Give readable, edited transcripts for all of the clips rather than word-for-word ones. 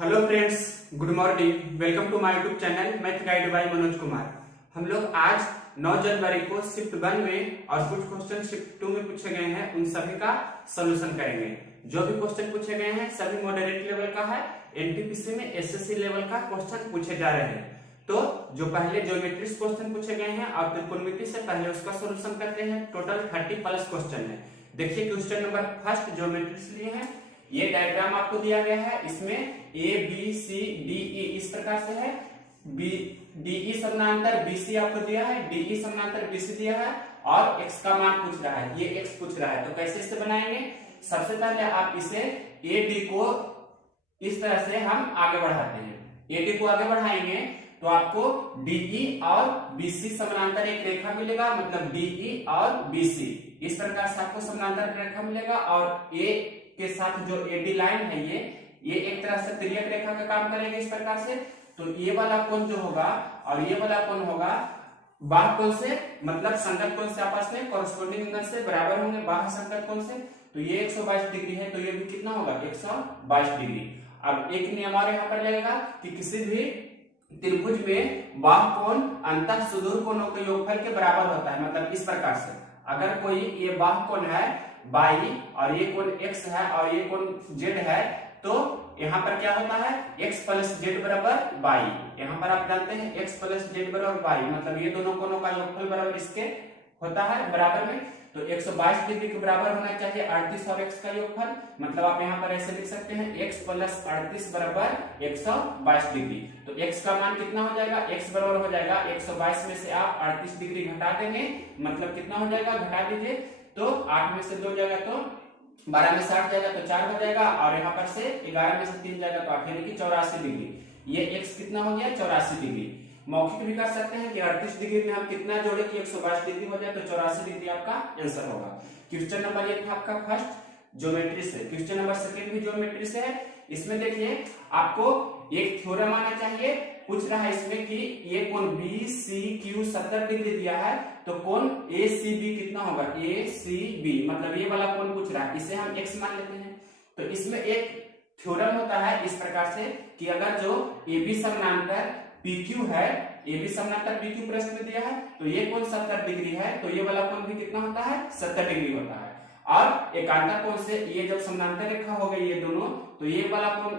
Hello friends, good morning. Welcome to my YouTube channel math guide by Manoj Kumar. हम लोग आज 9 जनवरी को शिफ्ट 1 में और कुछ क्वेश्चन शिफ्ट 2 में पूछे गए हैं, उन सभी का सोल्यूशन करेंगे। जो भी क्वेश्चन पूछे गए हैं सभी मॉडरेट लेवल का है। एनटीपीसी में एसएससी लेवल का क्वेश्चन पूछे जा रहे हैं। तो जो पहले ज्योमेट्री क्वेश्चन पूछे गए हैं और त्रिकोणमिति से पहले उसका सोल्यूशन करते हैं। टोटल 30 प्लस क्वेश्चन है। देखिए क्वेश्चन नंबर फर्स्ट ज्योमेट्री लिए है। ये डायग्राम आपको दिया गया है, इसमें A B C D E इस प्रकार से है। डीई समानांतर बीसी आपको दिया है, डीई समानांतर बीसी दिया है और एक्स का मान पूछ रहा है, ये एक्स पूछ रहा है। तो कैसे इसे बनाएंगे? सबसे पहले आप इसे ए डी को इस तरह से हम आगे बढ़ाते हैं। ए डी को आगे बढ़ाएंगे तो आपको डीई और बीसी समानांतर एक रेखा मिलेगा, मतलब डीई और बीसी इस प्रकार से आपको समानांतर रेखा मिलेगा। और ए के साथ जो एडी लाइन है ये एक तरह से तिर्यक रेखा का काम करेगा इस प्रकार से। तो ये वाला कोण जो होगा और ये वाला कोण होगा बाह्य कोण से, मतलब संगत कोण से आपस में कॉरेस्पॉन्डिंग एंगल से बराबर होंगे बाह्य संगत कोण से। तो ये 122 डिग्री है, तो ये भी कितना होगा 122 डिग्री। अब एक नियम और यहाँ पर लगेगा कि किसी भी त्रिभुज में बाह्य कोण अंतः सुदूर कोणों के योगफल के बराबर होता है। मतलब इस प्रकार से अगर कोई ये बाह्य कोण है बाई और ये कोण x है और ये कोण z है, तो यहाँ पर क्या होता है x प्लस जेड बराबर बाई। यहाँ पर आप जानते हैं x प्लस जेड बराबर बाई, मतलब ये दोनों कोणों का योगफल बराबर इसके होता है बराबर में। तो 122 डिग्री के बराबर होना चाहिए 38 और x का योगफल। मतलब आप यहाँ पर ऐसे लिख सकते हैं x प्लस 38 बराबर 122 डिग्री। तो x का मान कितना हो जाएगा? x बराबर हो जाएगा 122 में से आप 38 डिग्री घटा देंगे, मतलब कितना हो जाएगा? घटा दीजिए तो 8 में से 2 जाएगा तो 12 में से 8 जाएगा तो 4 हो जाएगा और यहाँ पर से 11 में से 3 जाएगा तो 8 यानी कि 84 डिग्री। ये x कितना हो गया? 84 डिग्री। मौखिक भी कर सकते हैं कि 38 डिग्री में हम कितना जोड़े कि 122 डिग्री हो जाए, तो 84 डिग्री आपका आंसर होगा। क्वेश्चन नंबर ये था आपका फर्स्ट ज्योमेट्री से। क्वेश्चन नंबर सेकंड भी ज्योमेट्री से है। इसमें देखिए आपको एक थ्योरम आना चाहिए। पूछ रहा है इसमें कि ये कोण बी सी क्यू 70 डिग्री दिया है, तो कोण ए सी बी कितना होगा? ए सी बी मतलब ये वाला कोण पूछ रहा है, इसे हम एक्स मान लेते हैं। तो इसमें एक थ्योरम होता है इस प्रकार से कि अगर जो ए बी समानांतर PQ है, ए बी समानांतर PQ प्रश्न में दिया है, तो ये कोण 70 डिग्री है, तो ये वाला कोण भी कितना होता है? 70 डिग्री होता है। और एकांतर कोण से ये जब समानांतर रेखा हो गई ये दोनों, तो ये वाला कोण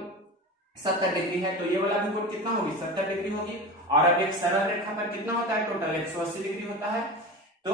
70 डिग्री है, तो ये वाला भी कोण कितना होगी? 70 डिग्री होगी। और अब एक सरल रेखा पर कितना होता है? टोटल 180 डिग्री होता है। तो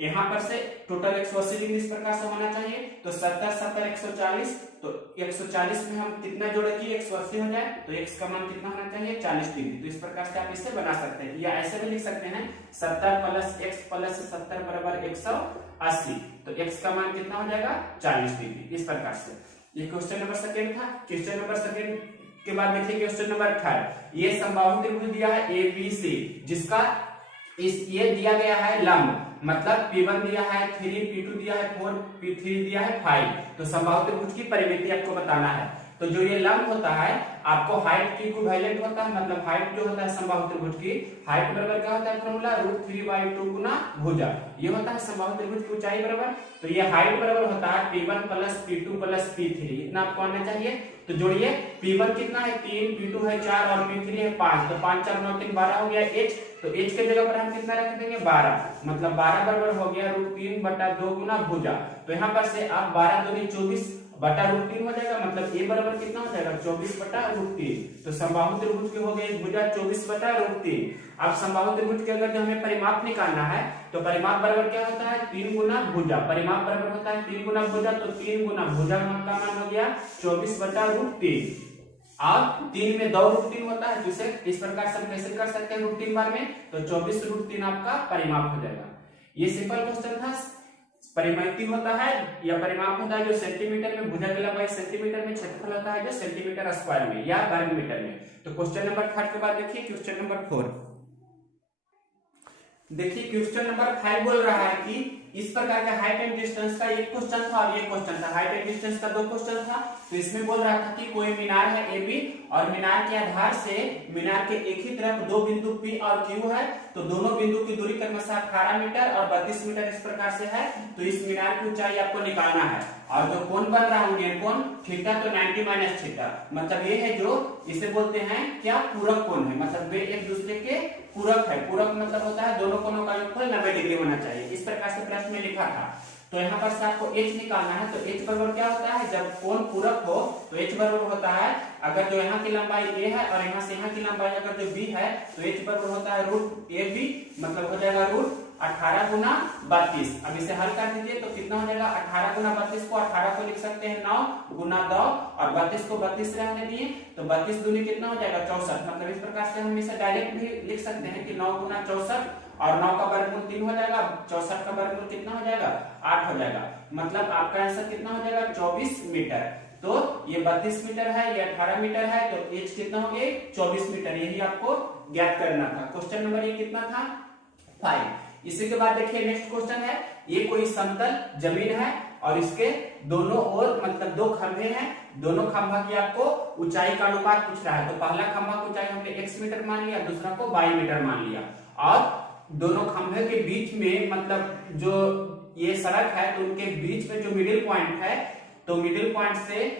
यहाँ पर से टोटल 180 डिग्री इस प्रकार से होना चाहिए। तो 70 70 140, तो 140 में हम कितना जोड़े कि 180 हो जाए, तो x का मान कितना होना चाहिए? 40 डिग्री। तो इस प्रकार से आप इसे बना सकते हैं, या ऐसे भी लिख सकते हैं 70 प्लस x प्लस 70 बराबर 180। तो x का मान कितना हो जाएगा? 40 डिग्री। इस प्रकार से ये क्वेश्चन नंबर सेकंड था। क्वेश्चन नंबर सेकंड के बाद देखिए क्वेश्चन नंबर थर्ड। ये समबाहु त्रिभुज दिया है ABC, जिसका ये दिया गया है लंब, मतलब P1 दिया है 3, P2 दिया है 4, P3 दिया है 5। तो समबाहु त्रिभुज की परिमिति आपको बताना है। तो जो ये लंब होता है आपको हाइट की इक्विवेलेंट होता है, मतलब हाइट जो होता है समबाहु त्रिभुज की हाइट बराबर क्या होता है? फॉर्मूला √3/2 गुना भुजा। ये होता है समबाहु त्रिभुज की ऊंचाई बराबर। तो ये हाइट बराबर होता है P1 plus P2 plus P3। इतना आपको आना चाहिए। तो जोड़िए, P1 कितना है? 3, P2 है 4 और P3 है 5। तो 5 4 9 3 12 हो गया h। तो h के जगह पर हम कितना रख देंगे? 12, मतलब 12 बराबर हो गया √3/2 गुना भुजा। तो यहाँ पर से आप 12 दूनी 24 बटा √3 हो जाएगा, मतलब a बराबर कितना हो जाएगा? 24 बटा √3। तो समबाहु त्रिभुज की हो गई भुजा 24 बटा √3। अब समबाहु त्रिभुज के अगर जो हमें परिमाप निकालना है, तो परिमाप बराबर क्या होता है? 3 गुना भुजा। परिमाप बराबर होता है 3 गुना भुजा, तो 3 गुना भुजा का मान हो गया 24 बटा √3। अब 3 में 2 √3 होता है, जिसे इस प्रकार से हम कैसे कर सकते हैं √3 बार में, तो 24 √3 आपका परिमाप हो जाएगा। ये सिंपल क्वेश्चन था। परिमिति होता है या परिमाप होता है जो सेंटीमीटर में, भुजा की लंबाई सेंटीमीटर में, क्षेत्रफल होता है जो सेंटीमीटर स्क्वायर में या वर्ग मीटर में। तो क्वेश्चन नंबर 3 के बाद देखिए क्वेश्चन नंबर 4। देखिए क्वेश्चन नंबर 5 बोल रहा है कि इस प्रकार का हाइट एंड डिस्टेंस का एक क्वेश्चन था और ये क्वेश्चन था। हाइट एंड डिस्टेंस का 2 क्वेश्चन था। तो इसमें बोल रहा था कि कोई मीनार है ए बी और मीनार के आधार से मीनार के एक ही तरफ 2 बिंदु पी और क्यू है। तो दोनों बिंदु की दूरी क्रमशः 18 मीटर और 32 मीटर इस प्रकार से है। तो इस मीनार की ऊंचाई आपको निकालना है और जो कोण बन रहा है कोण थीटा, तो 90 माइनस थीटा, मतलब ये है जो इसे बोलते हैं क्या, पूरक कोण है। मतलब वे एक दूसरे के पूरक है। पूरक मतलब होता है दोनों कोणों का योगफल 90 डिग्री होना चाहिए। इस प्रकार से प्रश्न में लिखा था। तो यहाँ पर से आपको h निकालना है। तो h बराबर क्या होता है, जब कोण पूरक हो तो h बराबर होता है, अगर जो यहाँ की लंबाई a है और यहाँ से यहाँ की लंबाई अगर जो b है तो h बराबर होता है रूट ए बी, मतलब हो जाएगा रूट 18 गुना 32। अब इसे हल कर दीजिए तो कितना हो जाएगा, 18 गुना 32 को 18 को लिख सकते हैं 9 गुना 2 और 32 को 32 रहने दिए तो 32 दूनी कितना हो जाएगा 64। मतलब इस प्रकार से हम इसे डायरेक्ट भी लिख सकते हैं कि 9 गुना 64 और 9 का वर्गमूल 3 हो जाएगा, 64 का वर्गमूल कितना हो जाएगा 8 हो जाएगा। मतलब आपका आंसर कितना हो जाएगा 24 मीटर। तो ये 32 मीटर है, ये 18 मीटर है, तो एच कितना हो गया 24 मीटर। यही आपको ज्ञात करना था। क्वेश्चन नंबर ये कितना था 5। इसी के बाद देखिए नेक्स्ट क्वेश्चन है, ये कोई समतल जमीन है और इसके दोनों ओर मतलब 2 खंभे हैं। दोनों खंभा की आपको ऊंचाई का अनुपात पूछ रहा है। तो पहला खंभा की ऊंचाई हमने x मीटर मान लिया, दूसरा को y मीटर मान लिया और दोनों खंभे के बीच में मतलब जो ये सड़क है तो उनके बीच में जो मिडिल पॉइंट है, तो मिडिल पॉइंट से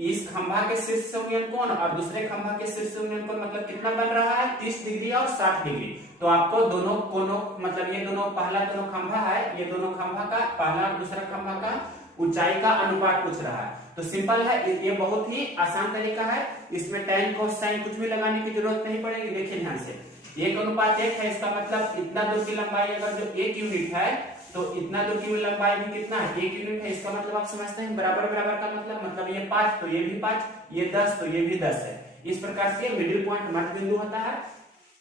इस खंभा के शीर्ष से उन्नयन कोण और दूसरे खंभा के शीर्ष से उन्नयन कोण मतलब कितना बन रहा है 30 डिग्री और 60 डिग्री। तो आपको दोनों कोणों मतलब ये दोनों पहला दोनों खंभा है, ये दोनों खंभा का पहला और दूसरा खंभा का ऊंचाई का अनुपात पूछ रहा है। तो सिंपल है, ये बहुत ही आसान तरीका है। इसमें tan cos sin कुछ भी लगाने की जरूरत नहीं पड़ेगी। देखिए ध्यान से, 1:1 है, इसका मतलब इतना दूर की लंबाई अगर जो 1 यूनिट है तो इतना दूर की लंबाई भी कितना है 1 यूनिट है। इसका मतलब आप समझते हैं बराबर बराबर का मतलब ये 5 तो ये भी 5, ये 10 तो ये भी 10 है। इस प्रकार से मिडिल पॉइंट मध्य बिंदु होता है।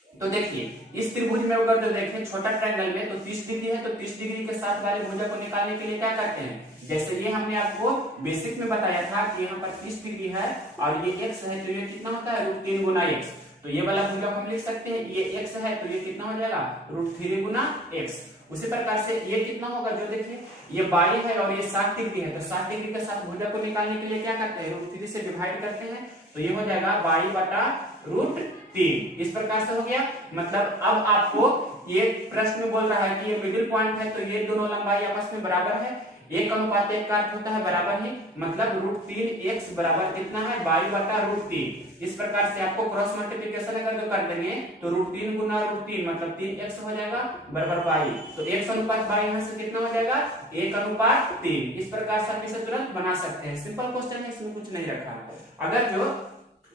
तो देखिए इस त्रिभुज में अगर जो देखें छोटा ट्रायंगल में तो 30 डिग्री है, तो 30 डिग्री के साथ वाले भुजा को निकालने के लिए क्या करते हैं, जैसे ये हमने आपको बेसिक में बताया था कि यहाँ पर 30 डिग्री है और ये x है, तो ये कितना होता है √3 गुना x। तो ये वाला भुजा हम लिख सकते हैं, ये x है तो ये कितना हो जाएगा √3 गुना x। उसी प्रकार से ये कितना होगा, जो देखिए ये y है और ये 60 डिग्री है, तो 60 डिग्री के साथ भुजा को निकालने के लिए क्या करते हैं √3 से डिवाइड करते हैं। तो ये हो जाएगा y बटा √3। इस प्रकार से हो गया। मतलब अब आपको ये प्रश्न में बोल रहा है कि ये मिडिल पॉइंट है तो ये दोनों लंबाई आपस में बराबर है। 1:1 का अर्थ होता है बराबर ही, मतलब √3x बराबर कितना है y बटा √3। इस प्रकार से आपको क्रॉस मल्टीप्लिकेशन अगर जो कर देंगे तो √3 गुना √3 मतलब 3x हो जाएगा बराबर y। तो x अनुपात y यहाँ से कितना हो जाएगा 1:3। इस प्रकार से आप इसे तुरंत बना सकते हैं। सिंपल क्वेश्चन है, इसमें कुछ नहीं रखा है। अगर जो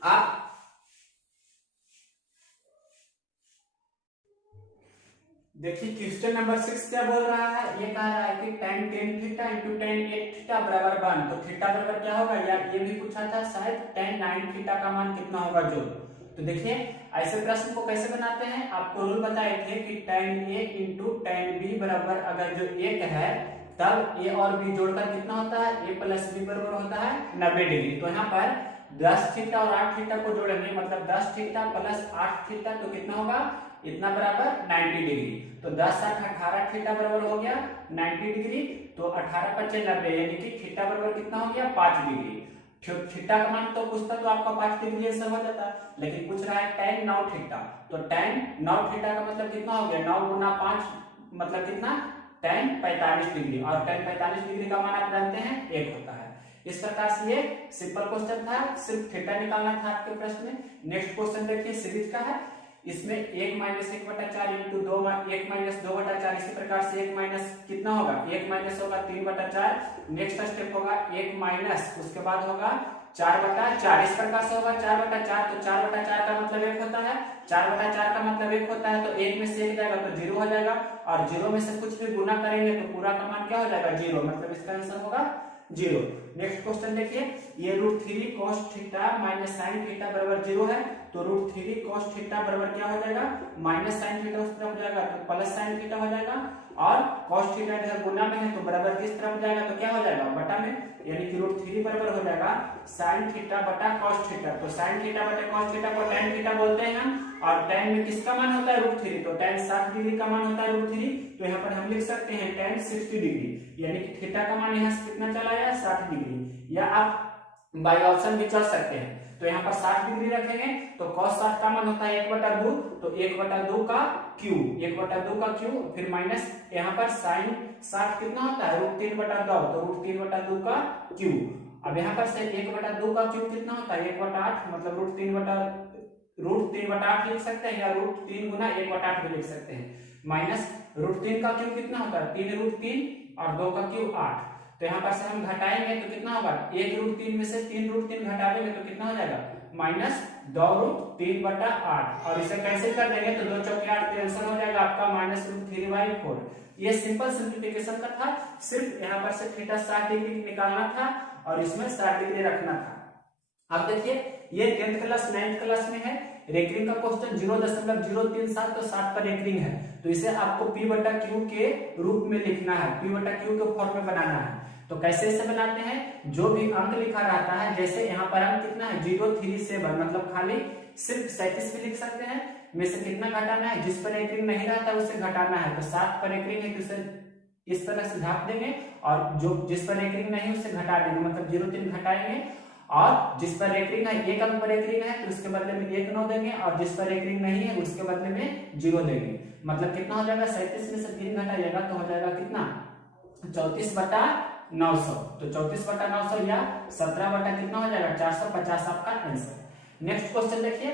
आप देखिए क्वेश्चन नंबर 6 क्या बोल रहा है, ये कह रहा है कि tan 10 theta into tan 8 theta बराबर 1। तो थीटा बराबर क्या होगा यार, ये भी पूछा था शायद tan 9 थीटा का मान कितना होगा जो। तो देखिए ऐसे प्रश्न को कैसे बनाते हैं, आपको रूल बताए थे कि tan a into tan b बराबर अगर जो 1 है तब a और b जोड़कर कितना होता है a प्लस b बराबर होता है 90 डिग्री। तो यहाँ पर 10 थीटा और 8 थीटा को जोड़ेंगे, मतलब 10 थीटा प्लस 8 थीटा तो कितना होगा इतना बराबर 90 डिग्री। तो 10 8 18 थीटा बराबर हो गया 90 डिग्री। तो 18 × 90 यानी कि थीटा बराबर कितना हो गया 5 डिग्री। थीटा का मान तो पूछता तो आपका 5 डिग्री ऐसा हो जाता, लेकिन पूछ रहा है tan 9 थीटा। तो tan 9 थीटा का मतलब कितना हो गया 9 गुना 5 मतलब कितना tan 45 डिग्री, और tan 45 डिग्री का मान आप जानते हैं 1 होता है। इस प्रकार से ये सिंपल क्वेश्चन था, सिर्फ थीटा निकालना था आपके प्रश्न में। नेक्स्ट क्वेश्चन देखिए सीरीज का है, इसमें 1 - 1/4 इंटू 2 1 - 2/4। इसी प्रकार से 1 माइनस कितना होगा 1 माइनस होगा 3/4। नेक्स्ट स्टेप होगा 1 माइनस, उसके बाद होगा 4/4। इस प्रकार से होगा 4/4। तो 4/4 का मतलब 1 होता है, 4/4 का मतलब 1 होता है। तो 1 में से 1 जाएगा तो 0 हो जाएगा, और 0 में से कुछ भी गुना करेंगे तो पूरा का मान क्या हो जाएगा 0, मतलब इसका आंसर होगा 0। नेक्स्ट क्वेश्चन देखिए, ये √3 cos theta minus sin theta बराबर 0 है। तो √3 cos थीटा बराबर क्या हो जाएगा माइनस sin थीटा उस तरफ हो जाएगा तो प्लस sin थीटा हो जाएगा, और cos थीटा इधर गुना में है तो बराबर किस तरफ जाएगा तो क्या हो जाएगा बटा में, यानी कि √3 बराबर हो जाएगा sin थीटा बटा cos थीटा। तो sin थीटा बटा cos थीटा को tan थीटा बोलते हैं हम, और tan में किसका मान होता है √3, तो tan 60 डिग्री का मान होता है √3, तो यहाँ पर हम लिख सकते हैं tan 60 डिग्री, यानी कि थीटा का मान यहाँ से कितना चला आया 60 डिग्री, या आप बाई ऑप्शन भी चल सकते हैं। तो यहाँ पर 60 डिग्री रखेंगे तो cos 60 का मान होता है 1/2, तो 1/2 का क्यूब, 1/2 का क्यूब, फिर माइनस यहाँ पर sin 60 कितना होता है √3/2, तो √3/2 का क्यूब। अब यहाँ पर से 1/2 का क्यूब कितना होता है 1/8, मतलब √3/8 लिख सकते हैं, या √3 गुना 1/8 भी लिख सकते हैं, माइनस √3 का क्यूब कितना होता है 3√3 और 2 का क्यूब 8। तो यहाँ पर से हम घटाएंगे तो कितना होगा 1√3 में से 3√3 घटा देंगे तो कितना हो जाएगा माइनस 2√3/8, और इसे कैंसिल कर देंगे तो 2 चौके 8, तो आंसर हो जाएगा आपका -√3/4। ये सिंपल सिंप्लीफिकेशन का था, सिर्फ यहाँ पर से थीटा 60 डिग्री निकालना था और इसमें 60 डिग्री रखना था। अब देखिए ये 10th क्लास 9th क्लास में है, रेकरिंग का क्वेश्चन 0.037, तो 60 पर रेकरिंग है, तो इसे आपको P/Q के रूप में लिखना है, P/Q के फॉर्म में बनाना है। तो कैसे इसे बनाते हैं, जो भी अंक लिखा रहता है, जैसे यहाँ पर अंक कितना है 037, मतलब खाली सिर्फ 37 भी लिख सकते हैं, में से कितना घटाना है, जिस पर रेकरिंग नहीं रहता उसे घटाना है, तो 7 पर रेकरिंग है तो उसे इस तरह से ढाप देंगे, और जो जिस पर रेकरिंग नहीं उसे घटा देंगे, मतलब 0.3 घटाएंगे, और जिस पर रेकरिंग है 1 अंक पर रेकरिंग है तो उसके बदले में 1 9 देंगे, और जिस पर रेकरिंग नहीं है उसके बदले में 0 देंगे, मतलब कितना हो जाएगा 37 में से 3 घटाइएगा तो हो जाएगा कितना 34/900, तो 34/900 या 17 कितना हो जाएगा 450 आपका आंसर। नेक्स्ट क्वेश्चन देखिए,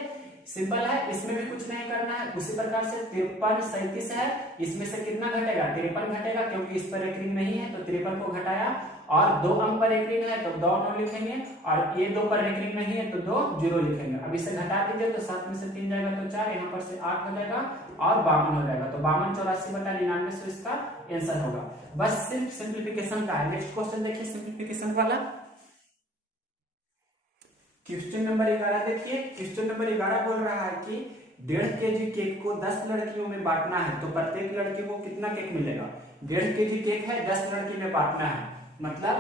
सिंपल है, इसमें भी कुछ नहीं करना है, उसी प्रकार से 53 37 है, इसमें से कितना घटेगा 53 घटेगा, क्योंकि इस पर रेकरिंग नहीं है तो 53 को घटाया, और 2 अंक पर रेकरिंग है तो 2 9 लिखेंगे, और ये 2 पर रेकरिंग नहीं है तो 2 0 लिखेंगे। अब इसे घटा दीजिए तो 7 में से 3 जाएगा तो 4, यहाँ पर से 8 हो जाएगा और 52 हो जाएगा, तो 52 84/99 इसका आंसर होगा। बस सिर्फ सिंप्लीफिकेशन का है। नेक्स्ट क्वेश्चन देखिए सिंप्लीफिकेशन वाला, क्वेश्चन नंबर 11 देखिए, क्वेश्चन नंबर 11 बोल रहा है कि 1.5 kg केक को 10 लड़कियों में बांटना है, तो प्रत्येक लड़की को कितना केक मिलेगा। 1.5 kg केक है, 10 लड़की में बांटना है, मतलब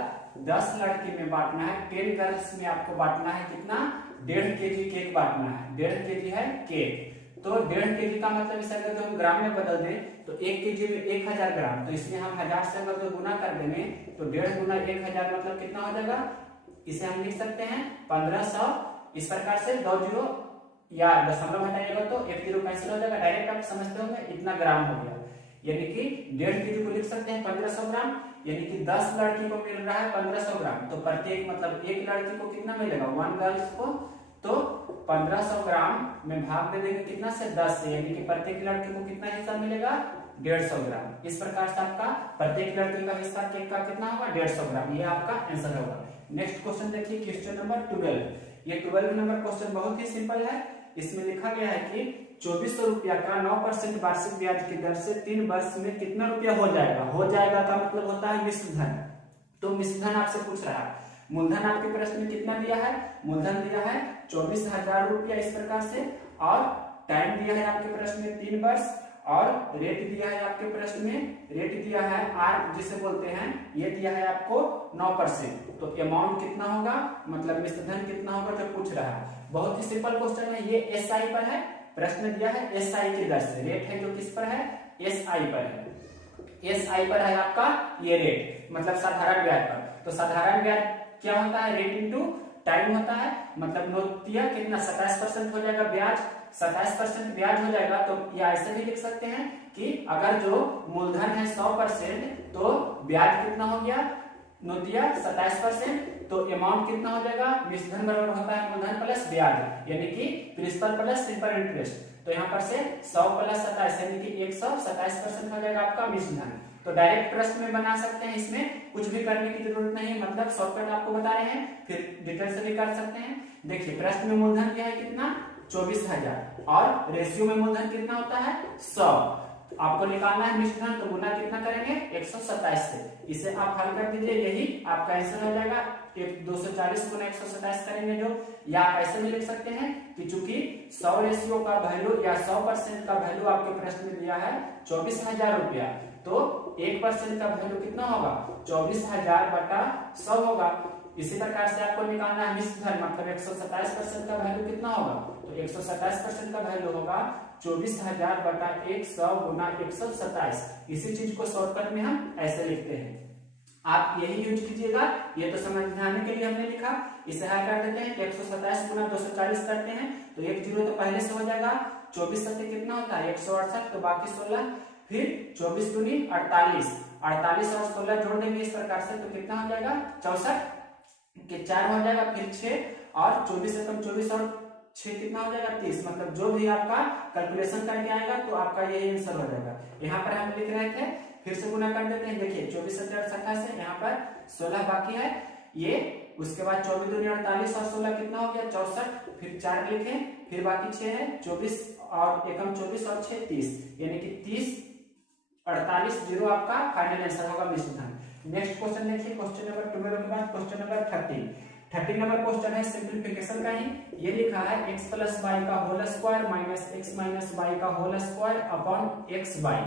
10 लड़की में बांटना है, 10 गर्ल्स में आपको बांटना है कितना 1.5 kg केक बांटना है। 1.5 kg है केक, तो 1.5 kg का मतलब इसे अगर हम ग्राम में बदल दें तो 1 kg में 1000 ग्राम, तो इसमें हम 1000 से अगर गुना कर देंगे तो 1.5 गुना 1000 मतलब कितना हो जाएगा, इसे हम लिख सकते हैं 1500। इस प्रकार से 2 0 या दशमलव हटाइएगा तो 1 0 कैंसिल हो जाएगा, डायरेक्ट आप समझते होंगे इतना ग्राम हो गया, यानी कि 1.5 kg को लिख सकते हैं 1500 ग्राम, यानी कि 10 लड़की को मिल रहा है 1500 ग्राम, तो प्रत्येक मतलब एक लड़की को कितना मिलेगा 1 गर्ल्स को, तो 1500 ग्राम में भाग दे देंगे कितना से 10 से, यानी कि प्रत्येक लड़की को कितना हिस्सा मिलेगा 150 ग्राम। इस प्रकार से आपका प्रत्येक लड़की का हिस्सा केक का कितना होगा 150 ग्राम, ये आपका आंसर होगा। नेक्स्ट क्वेश्चन देखिए क्वेश्चन नंबर 12, ये 12 नंबर क्वेश्चन बहुत ही सिंपल है। इसमें लिखा गया है कि 2400 रुपया का 9% वार्षिक ब्याज की दर से 3 वर्ष में कितना रुपया हो जाएगा। हो जाएगा का मतलब होता है मिश्र धन, तो मिश्र धन आपसे पूछ रहा है। मूलधन आपके प्रश्न में कितना दिया है, मूलधन दिया है 24,000 रुपया इस प्रकार से, और टाइम दिया है आपके प्रश्न में 3 वर्ष, और रेट दिया है आपके प्रश्न में, रेट दिया है आर जिसे बोलते हैं, ये दिया है आपको 9%, तो अमाउंट कितना होगा मतलब मिश्र धन कितना होगा जो पूछ रहा है। बहुत ही सिंपल क्वेश्चन है, ये एसआई पर है, प्रश्न दिया है एसआई की दर से, रेट है जो किस पर है एसआई पर है, एसआई पर है आपका ये रेट, मतलब साधारण ब्याज पर। तो साधारण ब्याज क्या होता है, रेट इंटू टाइम होता है, मतलब नोट दिया कितना 27% हो जाएगा ब्याज, 27% ब्याज हो जाएगा, तो या ऐसे भी लिख सकते हैं कि अगर जो मूलधन है 100% तो ब्याज कितना हो गया, नोट दिया 27%, तो अमाउंट कितना हो जाएगा, मिश्रधन बराबर होता है मूलधन प्लस ब्याज, यानी कि प्रिंसिपल प्लस सिंपल इंटरेस्ट, तो यहाँ पर से 100 प्लस 27 यानी कि 127% हो जाएगा आपका मिश्रधन। तो डायरेक्ट प्रश्न में बना सकते हैं, इसमें कुछ भी करने की जरूरत नहीं है, मतलब शॉर्टकट आपको बता रहे हैं, फिर डिटेल से भी कर सकते हैं। देखिए प्रश्न में मूलधन क्या है कितना 24,000, और रेशियो में मूलधन कितना होता है 100, आपको निकालना है मिश्रधन, तो गुना कितना करेंगे 127 से, इसे आप हल कर दीजिए, यही आपका आंसर हो जाएगा। 240 गुना 127 करेंगे जो, या आप ऐसे भी लिख सकते हैं कि चूंकि 100 रेशियो का वैल्यू या 100% का वैल्यू आपके प्रश्न में दिया है 24,000 रुपया, तो 1% का वैल्यू कितना होगा 24,000 बटा 100 होगा, इसी प्रकार से आपको निकालना है मिश्र धन, मतलब 127% का वैल्यू कितना होगा, तो 127% का वैल्यू होगा 24,000 बटा 100 गुना 127। इसी चीज को शॉर्टकट में हम ऐसे लिखते हैं, आप यही यूज कीजिएगा। ये तो समझाने के लिए हमने लिखा, इसे हल कर देते हैं। 127 गुना 240 करते हैं तो एक जीरो तो पहले से हो जाएगा, 24 सत्य कितना होता है 168, तो बाकी 16, फिर 24 दूनी 48, 48 और 16 जोड़ देंगे इस प्रकार से तो कितना हो जाएगा 64 के 4 हो जाएगा, फिर 6 और 24 एकम 24 और 6 कितना हो जाएगा 30। मतलब जो भी आपका कैलकुलेशन करके आएगा तो आपका यही आंसर हो जाएगा। यहाँ पर हम लिख रहे थे, फिर से गुना कर देते हैं। देखिए 24 27 है, यहाँ पर 16 बाकी है ये, उसके बाद 24 दूनी 48 और 16 कितना हो गया 64, फिर 4 लिखे, फिर बाकी 6 है, 24 और एकम 24 और 6 30, यानी कि 30 48 जीरो आपका फाइनल आंसर होगा मिश्र धन। नेक्स्ट क्वेश्चन देखिए, क्वेश्चन नंबर 12 के बाद क्वेश्चन नंबर 30 नंबर क्वेश्चन है सिंप्लीफिकेशन का ही। ये लिखा है x प्लस वाई का whole square minus x minus y का whole square upon x y.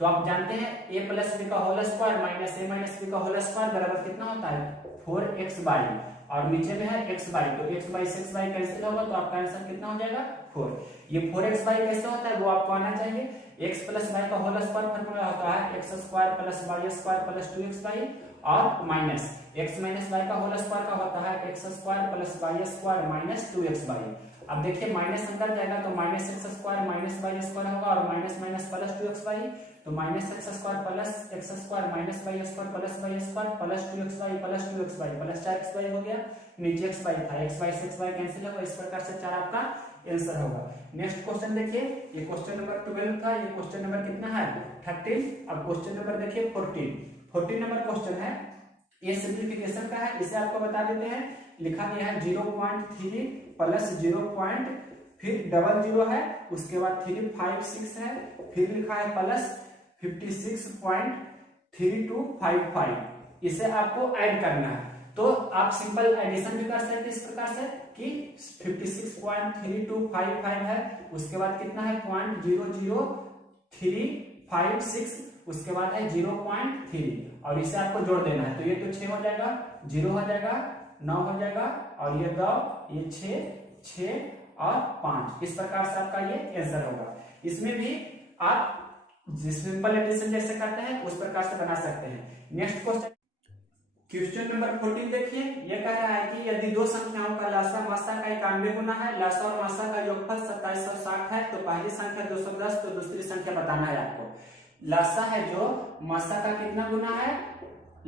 तो आप जानते हैं a प्लस बी का whole square minus a minus b का होल स्क्वायर बराबर कितना होता है 4xy, और नीचे में है xy, तो xy से xy कैंसिल होगा तो आपका आंसर कितना हो जाएगा 4। ये 4xy कैसे होता है वो आपको आना चाहिए। x प्लस वाई का होल स्क्वायर फॉर्मूला होता है x square plus y square plus 2xy, और माइनस x माइनस वाई का होल स्क्वायर का होता है x square plus y square minus 2xy। अब देखिए माइनस अंदर जाएगा तो minus x square minus y square होगा, और माइनस माइनस प्लस 2xy, तो minus x square plus x square minus y square plus y square plus 2xy plus 2xy plus 4xy हो गया, नीचे xy था, xy से xy कैंसिल होगा, इस प्रकार से 4 आपका आंसर होगा। नेक्स्ट क्वेश्चन देखिए, ये क्वेश्चन नंबर 12 था, ये क्वेश्चन नंबर कितना है 13। अब क्वेश्चन नंबर देखिए 14 नंबर क्वेश्चन है, ये सिंप्लीफिकेशन का है, इसे आपको बता देते हैं। लिखा गया है 0.3 प्लस 0. फिर डबल जीरो है, उसके बाद 356 है, फिर लिखा है प्लस 56.3255। इसे आपको ऐड करना है, तो आप सिंपल एडिशन भी कर सकते हैं इस प्रकार से कि 56.3255 है, उसके बाद कितना है 0.00356, उसके बाद है 0.3, और इसे आपको जोड़ देना है। तो ये तो 6 हो जाएगा, 0 हो जाएगा, 9 हो जाएगा, और ये 2, ये 6 और 5, इस प्रकार से आपका ये आंसर होगा। इसमें भी आप सिंपल एडिशन जैसे करते हैं उस प्रकार से बना सकते हैं। नेक्स्ट क्वेश्चन नंबर 14 देखिए, ये कह रहा है कि यदि दो संख्याओं का लसा मासा का 91 गुना है, लसा और मासा का योगफल 2760 है, तो पहली संख्या 210, तो दूसरी संख्या बताना है आपको। लसा है जो मासा का कितना गुना है,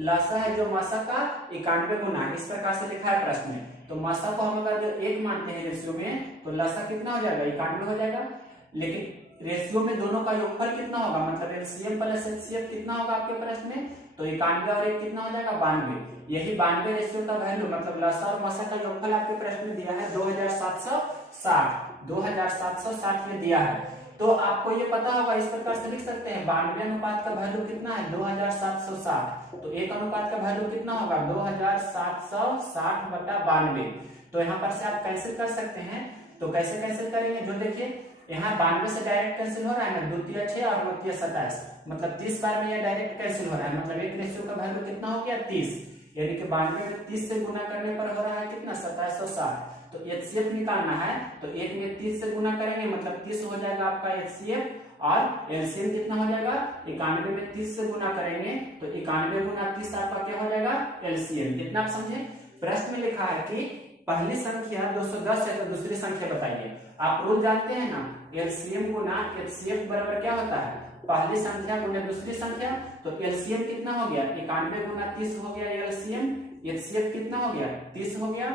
लसा है जो मासा का 91 गुना है, इस प्रकार से लिखा है प्रश्न में। तो मासा को हम अगर जो 1 मानते हैं रेशियो में, तो लसा कितना हो जाएगा 91 हो जाएगा, लेकिन रेशियो में दोनों का योगफल कितना होगा, मतलब एलसीएम प्लस एचसीएफ कितना होगा आपके प्रश्न में, तो 91 और 1 कितना हो जाएगा 92। यही 92 रेशियो का वैल्यू, मतलब लसा और मासा का योगफल आपके प्रश्न में दिया है 2760 में दिया है। तो आपको ये पता होगा, इस प्रकार से लिख सकते हैं 92 अनुपात का वैल्यू कितना है 2760, तो 1 अनुपात का वैल्यू कितना होगा 2760 बटा 92। तो यहाँ पर से आप कैंसिल कर सकते हैं, तो कैसे कैंसिल करेंगे, जो देखिए यहाँ 92 से डायरेक्ट कैंसिल हो रहा है ना, द्वितीय 6 और द्वितीय 27, मतलब 30 बार में यह डायरेक्ट कैंसिल हो रहा है, मतलब एक रेशियो का वैल्यू कितना हो गया 30, यानी कि 92 में 30 से गुना करने पर हो रहा है कितना 2760। तो एचसीएफ निकालना है, तो 1 में 30 से गुना करेंगे, मतलब 30 हो जाएगा आपका एचसीएफ, और एलसीएम कितना हो जाएगा 91 में 30 से गुना करेंगे, तो 91 गुना 30 आपका क्या हो जाएगा एलसीएम। कितना आप समझे, प्रश्न में लिखा है कि पहली संख्या 210 है, तो दूसरी संख्या बताइए। आप रूल जानते हैं ना, एलसीएम गुना एचसीएफ बराबर क्या होता है, पहली संख्या गुना दूसरी संख्या। तो एलसीएम कितना हो गया 91 गुना 30 हो गया एलसीएम, एचसीएफ कितना हो गया 30 हो गया,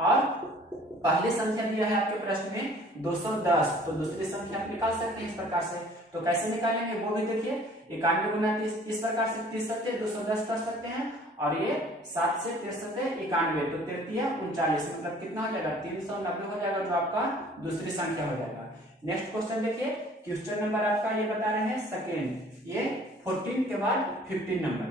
और पहली संख्या दिया है आपके प्रश्न में 210, तो दूसरी संख्या आप निकाल सकते हैं इस प्रकार से। तो कैसे निकालेंगे वो भी देखिए, 91 गुना 30 इस प्रकार से 30 सत्य 210 कर सकते हैं, और ये 7 से 93 91, तो 39 मतलब कितना हो जाएगा 390 हो जाएगा, जो आपका दूसरी संख्या हो जाएगा। नेक्स्ट क्वेश्चन देखिए, क्वेश्चन नंबर आपका ये बता रहे हैं सेकेंड, ये 14 के बाद 15 नंबर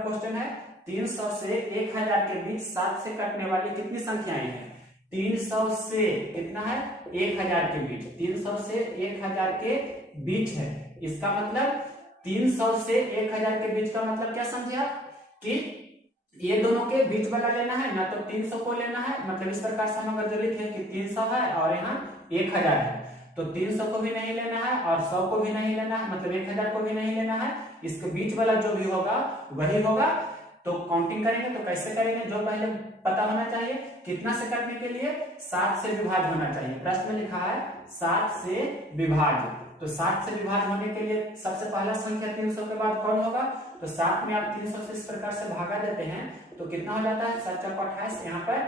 क्वेश्चन है। 300 से 1000 के बीच 7 से कटने वाली कितनी संख्याएं हैं। 300 से कितना है 1000 के बीच, 300 से 1000 के बीच है, इसका मतलब 300 से 1000 के बीच का मतलब क्या समझे आप, कि ये दोनों के बीच वाला लेना है ना, तो 300 को लेना है। मतलब इस प्रकार से हम अगर जो लिखे कि 300 है और यहाँ 1000 है, तो 300 को भी नहीं लेना है और 100 को भी नहीं लेना है, मतलब 1000 को भी नहीं लेना है। इसके बीच वाला जो भी होगा वही होगा। तो काउंटिंग करेंगे तो कैसे करेंगे, जो पहले पता होना चाहिए, कितना से काटने के लिए 7 से विभाज्य होना चाहिए। प्रश्न में लिखा है 7 से विभाज्य, तो 7 से विभाज्य होने के लिए सबसे पहला संख्या 300 के बाद कौन होगा, तो 7 में आप 300 से इस प्रकार से भागा देते हैं तो कितना हो जाता है 7 चौक 28, यहाँ पर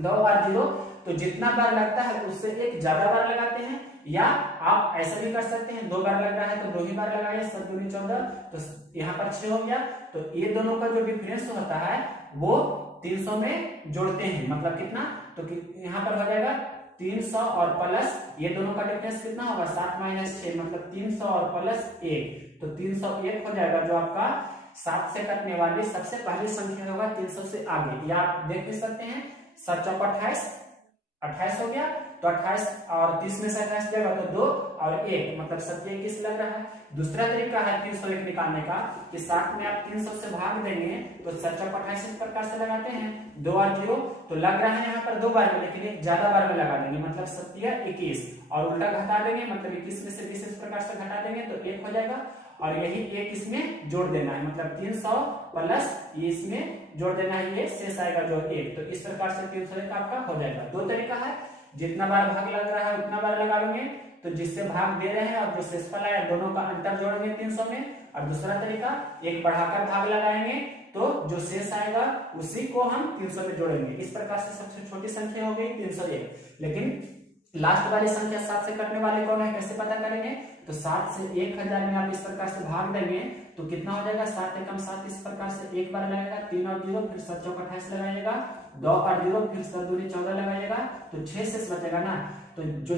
2 और 0, तो जितना बार लगता है उससे एक ज्यादा बार लगाते हैं, या आप ऐसा भी कर सकते हैं 2 बार लग रहा है तो 2 ही बार लगाइए, 7 दूनी 14, तो यहाँ पर 6 हो गया। तो ये दोनों का जो डिफरेंस होता है वो 300 में जोड़ते हैं, मतलब कितना, तो यहाँ पर हो जाएगा 300 और प्लस ये दोनों का डिफरेंस कितना होगा 7 माइनस 6, मतलब 300 और प्लस 1, तो 301 हो जाएगा, जो आपका 7 से कटने वाली सबसे पहली संख्या होगा 300 से आगे। या आप देख भी सकते हैं 7 चौक 28, 28 हो गया, तो 28 और 30 में से 28 जाएगा तो 2 और 1, मतलब 27 लग रहा है। दूसरा तरीका है 301 निकालने का कि 7 में आप 300 से भाग देंगे तो 7 चौक 28 इस प्रकार से लगाते हैं, 2 और 0, तो लग रहा है यहाँ पर 2 बार में, लेकिन एक ज्यादा बार में लगा देंगे, मतलब 27 और उल्टा घटा देंगे, मतलब 21 में से 20 इस प्रकार से घटा देंगे तो 1 हो जाएगा, और यही 1 इसमें जोड़ देना है, मतलब 300 प्लस ये इसमें जोड़ देना है, ये शेष आएगा जो 1, तो इस प्रकार से 301 आपका हो जाएगा। 2 तरीका है, जितना बार भाग लग रहा है उतना बार लगाएंगे, तो जिससे भाग दे रहे हैं और जो शेषफल आया दोनों का अंतर जोड़ेंगे 300 में, और दूसरा तरीका एक बढ़ाकर भाग लगाएंगे तो जो शेष आएगा उसी को हम 300 में जोड़ेंगे। इस प्रकार से सबसे छोटी संख्या हो गई 301, लेकिन लास्ट वाली संख्या 7 से कटने वाले कौन है, कैसे पता करेंगे, तो 7 से 1000 में आप इस प्रकार से भाग देंगे तो कितना हो जाएगा 7 एकम 7, इस प्रकार से एक बार लगाएगा, 3 और 0, फिर 7 चौक 28 लगाइएगा, 2 और 0, फिर 7 दूनी 14 लगाइएगा, तो 6 शेष बचेगा ना, तो जो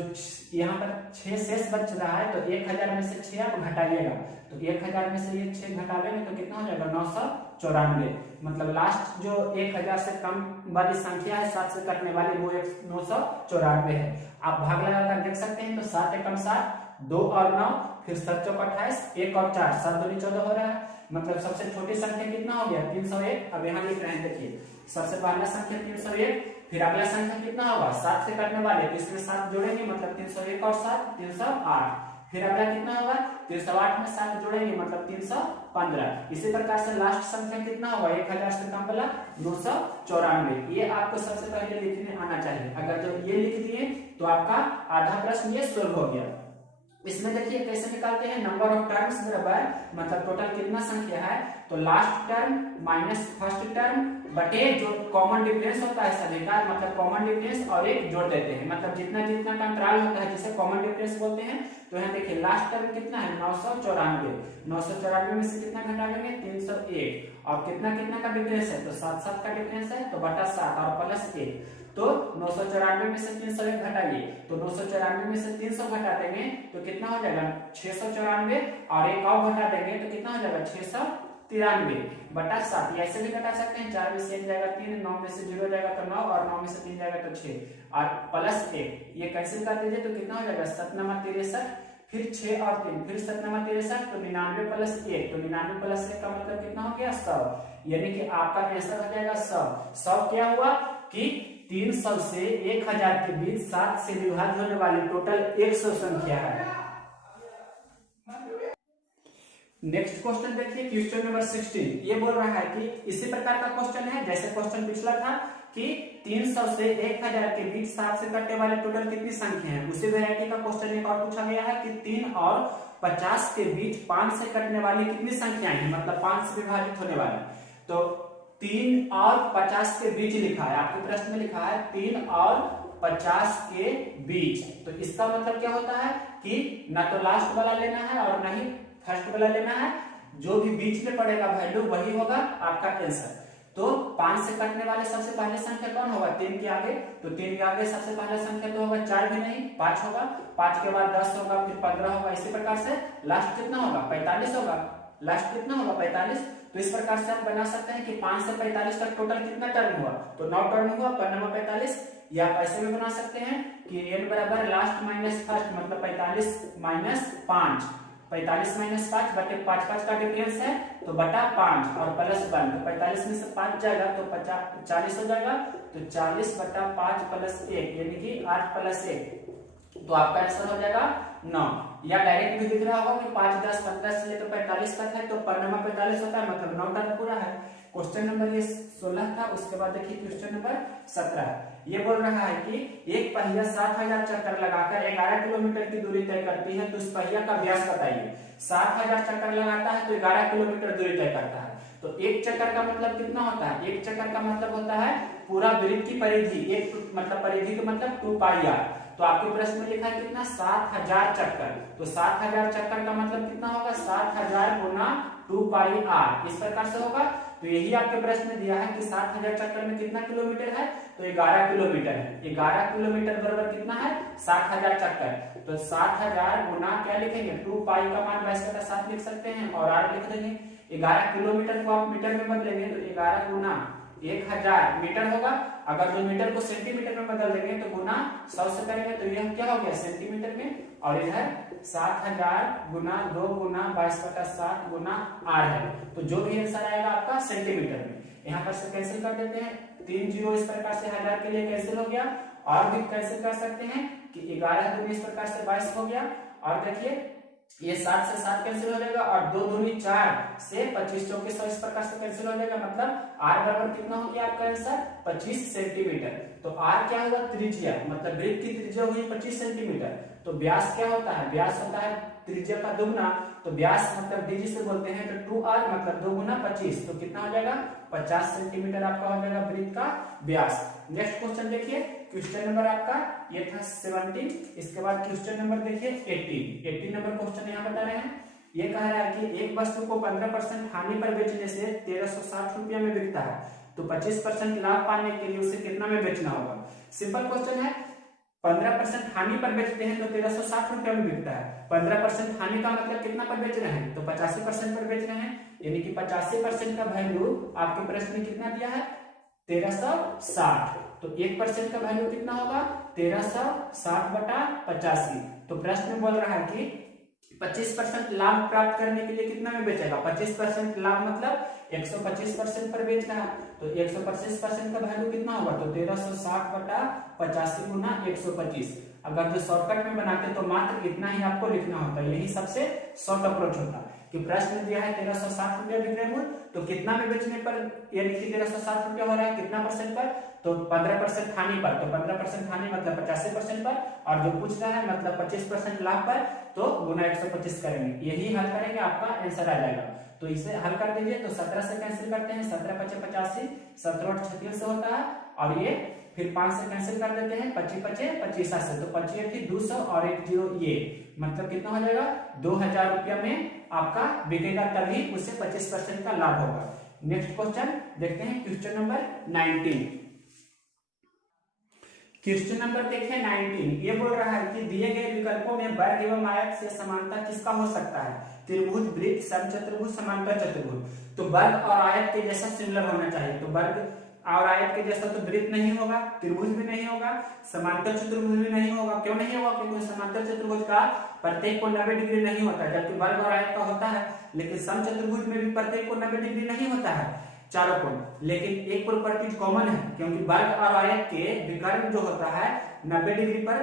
यहाँ पर 6 शेष बच रहा है तो 1000 में से 6 आप घटाइएगा, तो 1000 में से ये 6 घटावेंगे तो कितना हो जाएगा 994, मतलब लास्ट जो 1000 से कम वाली संख्या है 7 से कटने वाली वो 994 है। आप भाग लगाकर देख सकते हैं, तो 7 एकम 7, 2 और 9, फिर 7 चौक 28, 1 और 4, 7 दूनी 14 हो रहा है, मतलब सबसे छोटी संख्या कितना हो गया 301। अब यहाँ लिख रहे हैं, देखिए सबसे पहला संख्या 301, फिर अगला संख्या कितना होगा 7 से कटने वाले, तो इसमें 7 जोड़ेंगे, मतलब 301 और 7 308, फिर अगला कितना होगा 308 में 7 जोड़ेंगे, मतलब 315। इसी प्रकार से लास्ट संख्या कितना होगा 1000 से कम वाला 994। ये आपको सबसे पहले लिखने आना चाहिए, अगर जब ये लिख दिए तो आपका आधा प्रश्न ये सोल्व हो गया। इसमें देखिए कैसे निकालते हैं, नंबर ऑफ टर्म्स बराबर, मतलब टोटल कितना संख्या है, तो last term minus first term बटे जो कॉमन डिफरेंस होता है सभी का, मतलब कॉमन डिफरेंस और एक जोड़ देते हैं, मतलब जितना जितना का अंतराल होता है जिसे कॉमन डिफरेंस बोलते हैं। तो यहाँ देखिए लास्ट टर्म कितना है 994, 994 में से कितना घटाएंगे 301, और कितना कितना का डिफरेंस है तो 7 का डिफरेंस है, तो बटा 7 और प्लस 1, तो 994 में से 301 घटाइए, तो 994 में से 300 घटा देंगे तो कितना हो जाएगा 694, और एक और घटा देंगे तो कितना हो जाएगा 693 बटा 7। ऐसे भी घटा सकते हैं, 4 में से 1 जाएगा 3, 9 में से 0 जाएगा तो 9, और 9 में से 3 जाएगा तो 6, और प्लस 1 ये कैंसिल कर दीजिए तो कितना हो जाएगा 7 × 63, फिर 6 और 3, फिर 7 × 63, तो 99 प्लस 1, तो 99 प्लस 1 का मतलब कितना हो गया 100, यानी कि आपका आंसर हो जाएगा 100। 100 क्या हुआ कि 300 से 1000 के बीच 7 से विभाज्य होने वाली टोटल 100 संख्या है। नेक्स्ट क्वेश्चन देखिए, क्वेश्चन नंबर 16, ये बोल रहा है कि इसी प्रकार का क्वेश्चन है जैसे क्वेश्चन पिछला था कि 300 से 1000 के बीच 7 से कटने वाले टोटल कितनी संख्या है। उसी वैरायटी का क्वेश्चन एक और पूछा गया है कि 3 और 50 के बीच 5 से कटने वाली कितनी संख्याएं हैं, मतलब 5 से विभाजित होने वाली। तो 3 और 50 के बीच लिखा है, आपके प्रश्न में लिखा है 3 और 50 के बीच, तो इसका मतलब क्या होता है कि ना तो लास्ट वाला लेना है और ना ही फर्स्ट वाला लेना है, जो भी बीच में पड़ेगा वैल्यू वही होगा आपका आंसर। तो 5 से कटने वाले सबसे पहले संख्या कौन होगा 3 के आगे, तो 3 के आगे सबसे पहले संख्या तो होगा 4 भी नहीं 5 होगा, 5 के बाद 10 होगा, फिर 15 होगा, इसी प्रकार से लास्ट कितना होगा 45 होगा, लास्ट कितना होगा 45। तो इस प्रकार से आप बना सकते हैं कि 5 से 45 तक टोटल कितना टर्म हुआ, तो 9 टर्म हुआ, 45, या आप ऐसे भी बना सकते हैं कि n बराबर लास्ट माइनस फर्स्ट, मतलब 45 - 5, 45 माइनस 5 बटे 5 का डिफरेंस है तो बटा 5 और प्लस 1, तो 45 में से 5 जाएगा तो 40 हो जाएगा, तो 40 बटा 5 प्लस 1 यानी कि 8 प्लस 1, तो आपका आंसर हो जाएगा 9। या डायरेक्ट भी दिख रहा होगा कि 5, 10, 15 से लेकर 45 तक है तो परिणाम 45 होता है, मतलब 9 तक पूरा है। क्वेश्चन नंबर ये 16 था। उसके बाद देखिए क्वेश्चन नंबर 17, ये बोल रहा है कि एक पहिया 7000 चक्कर लगाकर 11 किलोमीटर की दूरी तय करती है तो उस पहिया का व्यास बताइए। 7000 चक्कर लगाता है तो 11 किलोमीटर दूरी तय करता है, तो एक चक्कर का मतलब कितना होता है? एक चक्कर का मतलब होता है पूरा वृत्त की परिधि, एक मतलब परिधि का मतलब 2 पाई आर। तो आपके प्रश्न में लिखा है कितना? 7000 चक्कर, तो 7000 चक्कर का मतलब कितना होगा? 7000 गुना 2 पाई आर, इस प्रकार से होगा। तो यही आपके प्रश्न में दिया है कि 7000 चक्कर में कितना किलोमीटर है? तो 11 किलोमीटर है। 11 किलोमीटर बराबर कितना है? 7000 चक्कर। तो 7000 गुना क्या लिखेंगे? 2 पाई का मान 22/7 लिख सकते हैं और आर लिख देंगे। 11 किलोमीटर को आप मीटर में बदलेंगे तो 11 गुना 1000 मीटर होगा। अगर जो मीटर को सेंटीमीटर में बदल देंगे तो गुना 100 से करेंगे तो यह क्या हो गया? सेंटीमीटर में। और इधर 7000 गुना 2 गुना 22/7 गुना आर है, तो जो भी आंसर आएगा आपका सेंटीमीटर में। यहाँ पर से कैंसिल कर देते हैं, 3 जीरो इस प्रकार से 1000 के लिए कैंसिल हो गया। और भी कैंसिल कर सकते हैं कि 11 दूनी इस प्रकार से 22 हो गया। और देखिए ये 7 से 7 कैंसिल हो जाएगा और 2 दूनी 4 से 25 चौके 100 इस प्रकार से कैंसिल हो जाएगा। मतलब आर बराबर कितना हो गया आपका आंसर? 25 सेंटीमीटर। तो आर क्या होगा? त्रिज्या, मतलब वृत्त की त्रिज्या हुई 25 सेंटीमीटर। तो व्यास क्या होता है? व्यास होता है त्रिज्या का दुगना, तो व्यास मतलब डी जिसे बोलते हैं तो 2r मतलब 2 गुना 25, तो कितना हो जाएगा? 50 सेंटीमीटर आपका हो जाएगा वृत्त का व्यास। नेक्स्ट क्वेश्चन देखिए, क्वेश्चन नंबर आपका ये था 17। इसके बाद क्वेश्चन नंबर देखिए 18 नंबर क्वेश्चन यहाँ बता रहे हैं। ये कह रहा है कि एक वस्तु को 15% हानि पर बेचने से 1360 रुपया में बिकता है, तो 25% लाभ पाने के लिए उसे कितना में बेचना होगा? सिंपल क्वेश्चन है। 15% हानि पर बेचते हैं तो 1360 रुपया में बिकता है। 15% हानि का मतलब कितना पर बेच रहे हैं? तो 85% पर बेच रहे हैं, यानी कि 85% का वैल्यू आपके प्रश्न में कितना दिया है? 1360। तो 1% का वैल्यू कितना होगा? 1360 बटा 85। तो प्रश्न में बोल रहा है कि 25% लाभ प्राप्त करने के लिए कितना में बेचेगा? 25% लाभ मतलब 125% पर बेच रहा है, तो 125% का वैल्यू कितना होगा? तो 1360 बटा 85 गुना 125। अगर जो शॉर्टकट में बनाते तो मात्र इतना ही आपको लिखना होता है, यही सबसे शॉर्ट अप्रोच होता है कि प्रश्न दिया है 1360 रुपया विक्रय मूल्य, तो कितना में बेचने पर यानी कि 1360 रुपया हो रहा है, कितना परसेंट पर? तो 15% हानि पर, तो 15% हानि मतलब 85% पर, और जो पूछ रहा है मतलब 25% लाभ पर, तो गुना 125 करेंगे। यही हल करेंगे आपका आंसर आ जाएगा। तो इसे हल कर दीजिए, तो 17 से कैंसिल करते हैं, 17 × 5 = 85, 17 × 8 = 36 से होता है, और ये फिर 5 से कैंसिल कर देते हैं, 25 × 5 = 25 से, तो 25 × 200 और 1 0 ये मतलब कितना हो जाएगा? 2000 रुपया में आपका बिकेगा, तभी उसे 25% का लाभ होगा। नेक्स्ट क्वेश्चन देखते हैं, क्वेश्चन नंबर 19। क्वेश्चन नंबर देखिए 19। ये बोल रहा है कि दिए गए विकल्पों में वर्ग एवं आयत से समानता किसका हो सकता है? त्रिभुज, वृत्त, समचतुर्भुज, समांतर चतुर्भुज। तो वर्ग और आयत के जैसा सिमिलर होना चाहिए। तो वर्ग और आयत के जैसा तो वृत्त नहीं होगा, त्रिभुज भी नहीं होगा, समांतर चतुर्भुज भी नहीं होगा। क्यों नहीं होगा? क्योंकि समांतर चतुर्भुज का प्रत्येक को 90 डिग्री नहीं होता, जबकि वर्ग और आयत का होता है। लेकिन समचतुर्भुज में भी प्रत्येक को 90 डिग्री नहीं होता है, चारों कोण। लेकिन एक प्रॉपर्टी कॉमन है, क्योंकि वर्ग और आयत के विकर्ण जो होता है 90 डिग्री पर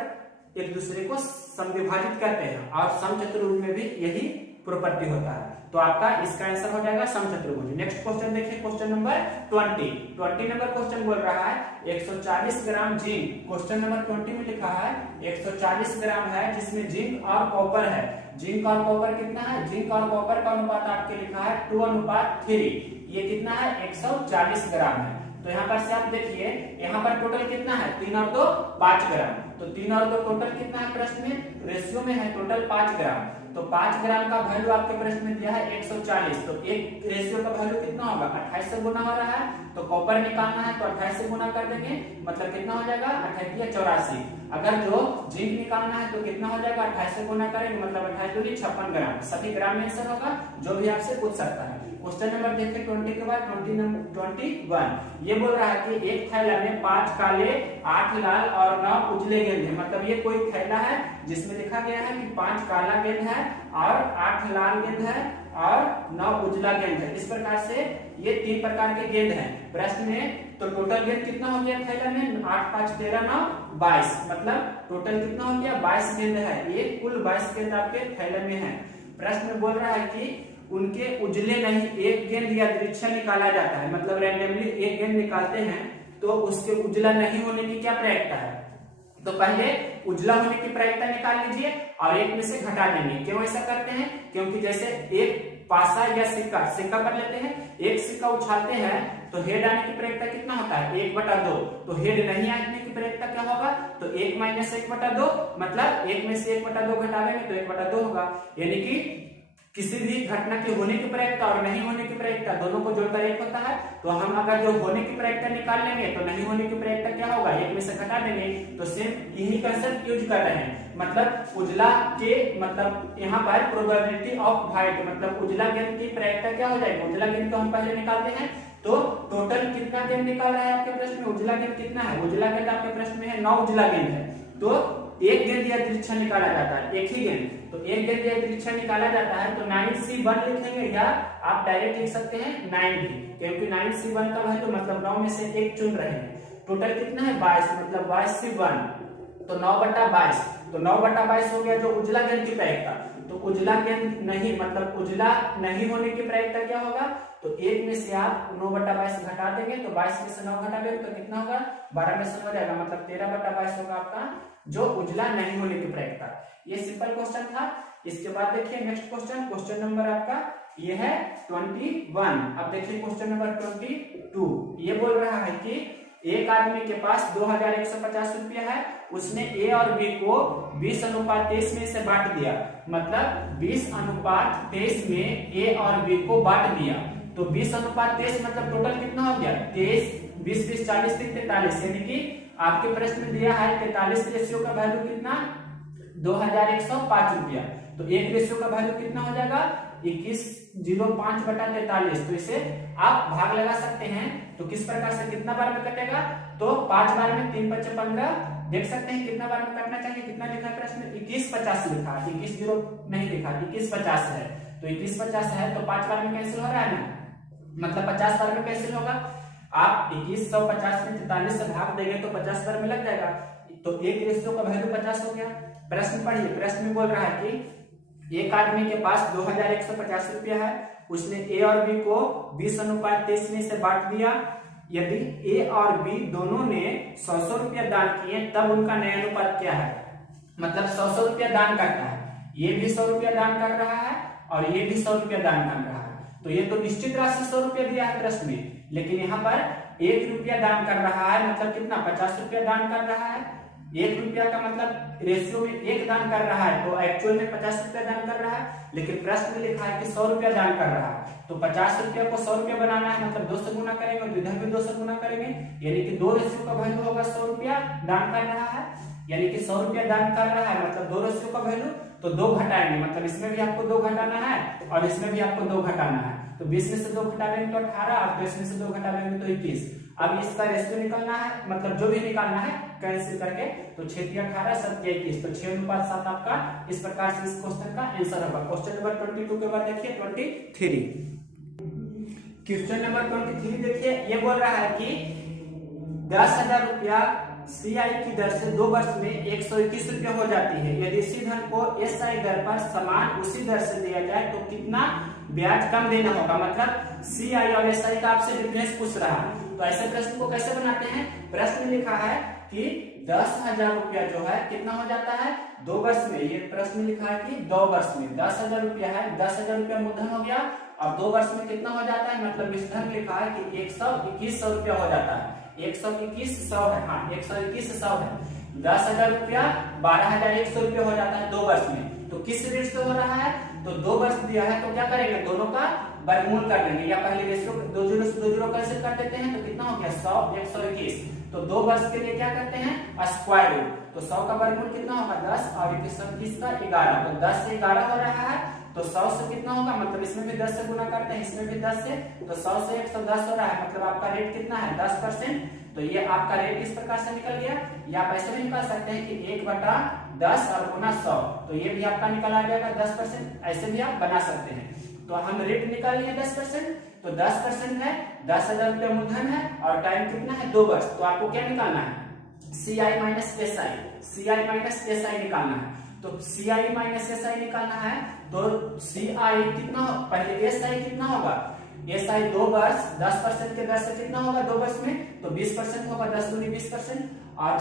एक दूसरे को समविभाजित करते हैं, और समचतुर्भुज में भी यही प्रॉपर्टी होता है। तो आपका इसका आंसर हो जाएगा समचतुर्भुज। नेक्स्ट क्वेश्चन देखिए, क्वेश्चन नंबर 20 नंबर क्वेश्चन बोल रहा है 140 ग्राम जिंक। क्वेश्चन नंबर 20 में लिखा है 140 ग्राम है जिसमें जिंक और कॉपर है। जिंक और कॉपर कितना है? जिंक और कॉपर का अनुपात आपके लिखा है 2:3। ये कितना है? 140 ग्राम है। तो यहाँ पर से आप देखिए, यहाँ पर टोटल कितना है? 3 और 2 5 ग्राम। तो 3 और 2 टोटल कितना है प्रश्न में? रेशियो में है टोटल 5 ग्राम। तो 5 ग्राम का वैल्यू आपके प्रश्न में दिया है 140। तो एक रेशियो का वैल्यू कितना होगा? 28 से गुना हो रहा है, तो कॉपर निकालना है तो 28 से गुना कर देंगे, मतलब कितना हो जाएगा? 28 या 84। अगर जो जिंक निकालना है तो कितना हो जाएगा? 28 से गुना करेंगे, मतलब 28 दूनी 56 ग्राम। सभी ग्राम में आंसर होगा, जो भी आपसे पूछ सकता है। क्वेश्चन नंबर देखिए 20 के बाद 21। ये बोल रहा है कि एक थैला में 5 काले, 8 लाल और 9 उजले गेंद है। मतलब ये कोई थैला है जिसमें लिखा गया है कि 5 काला गेंद है और 8 लाल गेंद है और 9 उजला गेंद है। इस प्रकार से ये 3 प्रकार के गेंद हैं प्रश्न में। तो टोटल गेंद कितना हो गया थैला में? 8 5 13 9 22, मतलब टोटल कितना हो गया? 22 गेंद है। ये कुल 22 गेंद आपके थैले में है। प्रश्न में बोल रहा है कि उनके उजले नहीं, एक गेंद यादृच्छिक निकाला जाता है, मतलब रैंडमली एक गेंद निकालते हैं तो उसके उजला नहीं होने की क्या प्रायिकता है? तो पहले उजला होने की प्रायिकता निकाल लीजिए और एक में से घटा देंगे। क्यों ऐसा करते हैं? क्योंकि जैसे एक पासा या सिक्का पर लेते हैं, एक सिक्का उछालते हैं तो हेड आने की प्रायिकता कितना होता है? 1/2। तो हेड नहीं आने की प्रायिकता क्या होगा? तो 1 - 1/2, मतलब 1 में से 1/2 घटावेंगे तो 1/2 होगा। यानी कि किसी भी घटना के होने की प्रायिकता और नहीं होने की प्रायिकता दोनों को जोड़कर 1 होता है। तो हम अगर जो होने की प्रायिकता निकाल लेंगे तो नहीं होने की प्रायिकता क्या होगा? 1 में से घटा देंगे। तो सेम यही कंसेप्ट यूज कर रहे हैं, मतलब उजला के मतलब यहाँ पर प्रोबेबिलिटी ऑफ व्हाइट, मतलब उजला गेंद की प्रायिकता क्या हो जाएगी? उजला गेंद को हम पहले निकालते हैं। तो टोटल कितना गेंद निकाल रहा है आपके प्रश्न में? उजला गेंद कितना है? उजला गेंद आपके प्रश्न में है 9 उजला गेंद है। तो एक गेंद यादृच्छिक निकाला जाता है, एक ही गेंद। तो एक गेंद यादृच्छिक निकाला जाता है तो 9C1 लिखेंगे या आप डायरेक्ट लिख सकते हैं 9 भी, क्योंकि 9C1 का वैल्यू मतलब 9 में से 1 चुन रहे हैं। टोटल कितना है? 22, मतलब 22C1 तो 9/22। तो 9/22 हो गया जो उजला गेंद की प्रायिकता। तो उजला गेंद नहीं, मतलब उजला नहीं होने की प्रायिकता क्या होगा? तो 1 में से आप 9/22 घटा देंगे तो 22 में से 9 घटा देंगे तो कितना होगा? 12 में से हो जाएगा, मतलब 13/22 होगा आपका जो उजला नहीं होने की प्रायिकता। ये सिंपल क्वेश्चन था। इसके बाद देखिए नेक्स्ट क्वेश्चन, क्वेश्चन नंबर आपका ये है 21। अब देखिए क्वेश्चन नंबर 22। ये बोल रहा है कि एक आदमी के पास 2150 रुपया है, उसने ए और बी को 20:23 में से बांट दिया, मतलब 20:23 में ए और बी को बांट दिया। तो 20:23 मतलब टोटल कितना हो गया? 23, 20 20 40 43, यानी कि आपके प्रश्न में दिया है 43 रेशियो का वैल्यू कितना? 2105 रुपया। तो एक रेशियो का वैल्यू कितना हो जाएगा? 2105/43। तो इसे आप भाग लगा सकते हैं। तो किस प्रकार से कितना बार में कटेगा? तो 5 बार में 3 × 5 = 15। देख सकते हैं कितना बार में कटना चाहिए। कितना लिखा है प्रश्न? 2150 लिखा है, 21 नहीं लिखा, 2150 है। तो 2150 है तो 5 बार में कैंसिल हो रहा है ना, मतलब 50 बार में कैंसिल होगा। आप 2150 में 43 से भाग देंगे तो 50 बार में लग जाएगा। तो एक रेशियो का वैल्यू 50 हो गया। प्रश्न पढ़िए, प्रश्न में बोल रहा है कि एक आदमी के पास 2150 रुपया है, उसने ए और बी को 20:23 में से बांट दिया। यदि ए और बी दोनों ने 100 रुपया दान किए तब उनका नया अनुपात क्या है? मतलब 100 रुपया दान करता है, ये भी 100 रुपया दान कर रहा है और ये भी 100 रुपया दान कर रहा है। तो ये तो निश्चित राशि 100 रुपया दिया है प्रश्न में, लेकिन यहाँ पर 1 रुपया दान कर रहा है, मतलब कितना? 50 रुपया दान कर रहा है। 1 रुपया का मतलब रेशियो में 1 दान कर रहा है, तो एक्चुअल में 50 रुपया दान कर रहा है, लेकिन प्रश्न में लिखा है कि 100 रुपया दान कर रहा है। तो 50 रुपया को 100 रुपया बनाना है, मतलब 2 से गुना करेंगे और इधर भी 2 से गुना करेंगे, यानी कि 2 रेशियो का वैल्यू होगा 100 रुपया दान कर रहा है, यानी कि 100 रुपया दान कर रहा है, मतलब 2 रेशियो का वैल्यू। तो 2 घटाएंगे, मतलब इसमें भी आपको 2 घटाना है और इसमें भी आपको 2 घटाना है। तो 20 में से 2 घटाएंगे तो 18 और 20 में से 2 घटाएंगे तो 21। अब इसका रेशियो निकालना है, मतलब जो भी निकालना है कैंसिल करके। तो 6 × 18 7 × 21, तो 6:7 आपका इस प्रकार से इस क्वेश्चन का आंसर होगा। क्वेश्चन नंबर 22 के बाद देखिए 23। क्वेश्चन नंबर 23 देखिए, ये बोल रहा है कि 10,000 रुपया CI की दर से 2 वर्ष में 121 रुपया हो जाती है। यदि इसी धन को SI दर पर समान उसी दर से दिया जाए तो कितना ब्याज कम देना होगा? मतलब CI और SI का आपसे डिफरेंस पूछ रहा है। तो ऐसे प्रश्न को कैसे बनाते हैं? प्रश्न में लिखा है कि 10,000 रुपया जो है कितना हो जाता है 2 वर्ष में। ये प्रश्न लिखा है कि 2 वर्ष में 10,000 रुपया है, 10,000 रुपया मूलधन हो गया और 2 वर्ष में कितना हो जाता है, मतलब इस धन लिखा है कि 121 रुपया हो जाता है। 121 है, हाँ 121 है। 10,000 रुपया 12,100 रुपया हो जाता है 2 वर्ष में। तो किस रेट से हो रहा है? तो 2 वर्ष दिया है तो क्या करेंगे, दोनों का वर्गमूल कर देंगे, या पहले रेशियो 2 0 से 2 0 कैसे कर देते हैं, तो कितना हो गया 100 121। तो 2 वर्ष के लिए क्या करते हैं, स्क्वायर रूट। तो 100 का वर्गमूल कितना होगा 10 और 121 का 11, तो 10 से 11 हो रहा है। तो 100 से कितना होगा, मतलब इसमें भी 10 से गुना करते हैं, इसमें भी 10 से, तो 100 से 110 हो रहा है, मतलब आपका रेट कितना है 10%। तो ये आपका रेट इस प्रकार से निकल गया। या आप ऐसे भी निकाल सकते हैं कि 1/10 और गुना 100, तो ये भी आपका निकल आ जाएगा 10%। ऐसे भी आप बना सकते हैं। तो हम रेट निकाल लिए 10%, तो 10% है 10,000 रुपया मूलधन है और टाइम कितना है 2 वर्ष। तो आपको क्या निकालना है, CI minus SI, CI minus SI निकालना है। तो CI माइनस SI निकालना है तो CI कितना हो, पहले SI कितना होगा, SI 2 वर्ष 10% के दर से कितना होगा 2 वर्ष में, तो 20% होगा, 10 दूनी 20%। और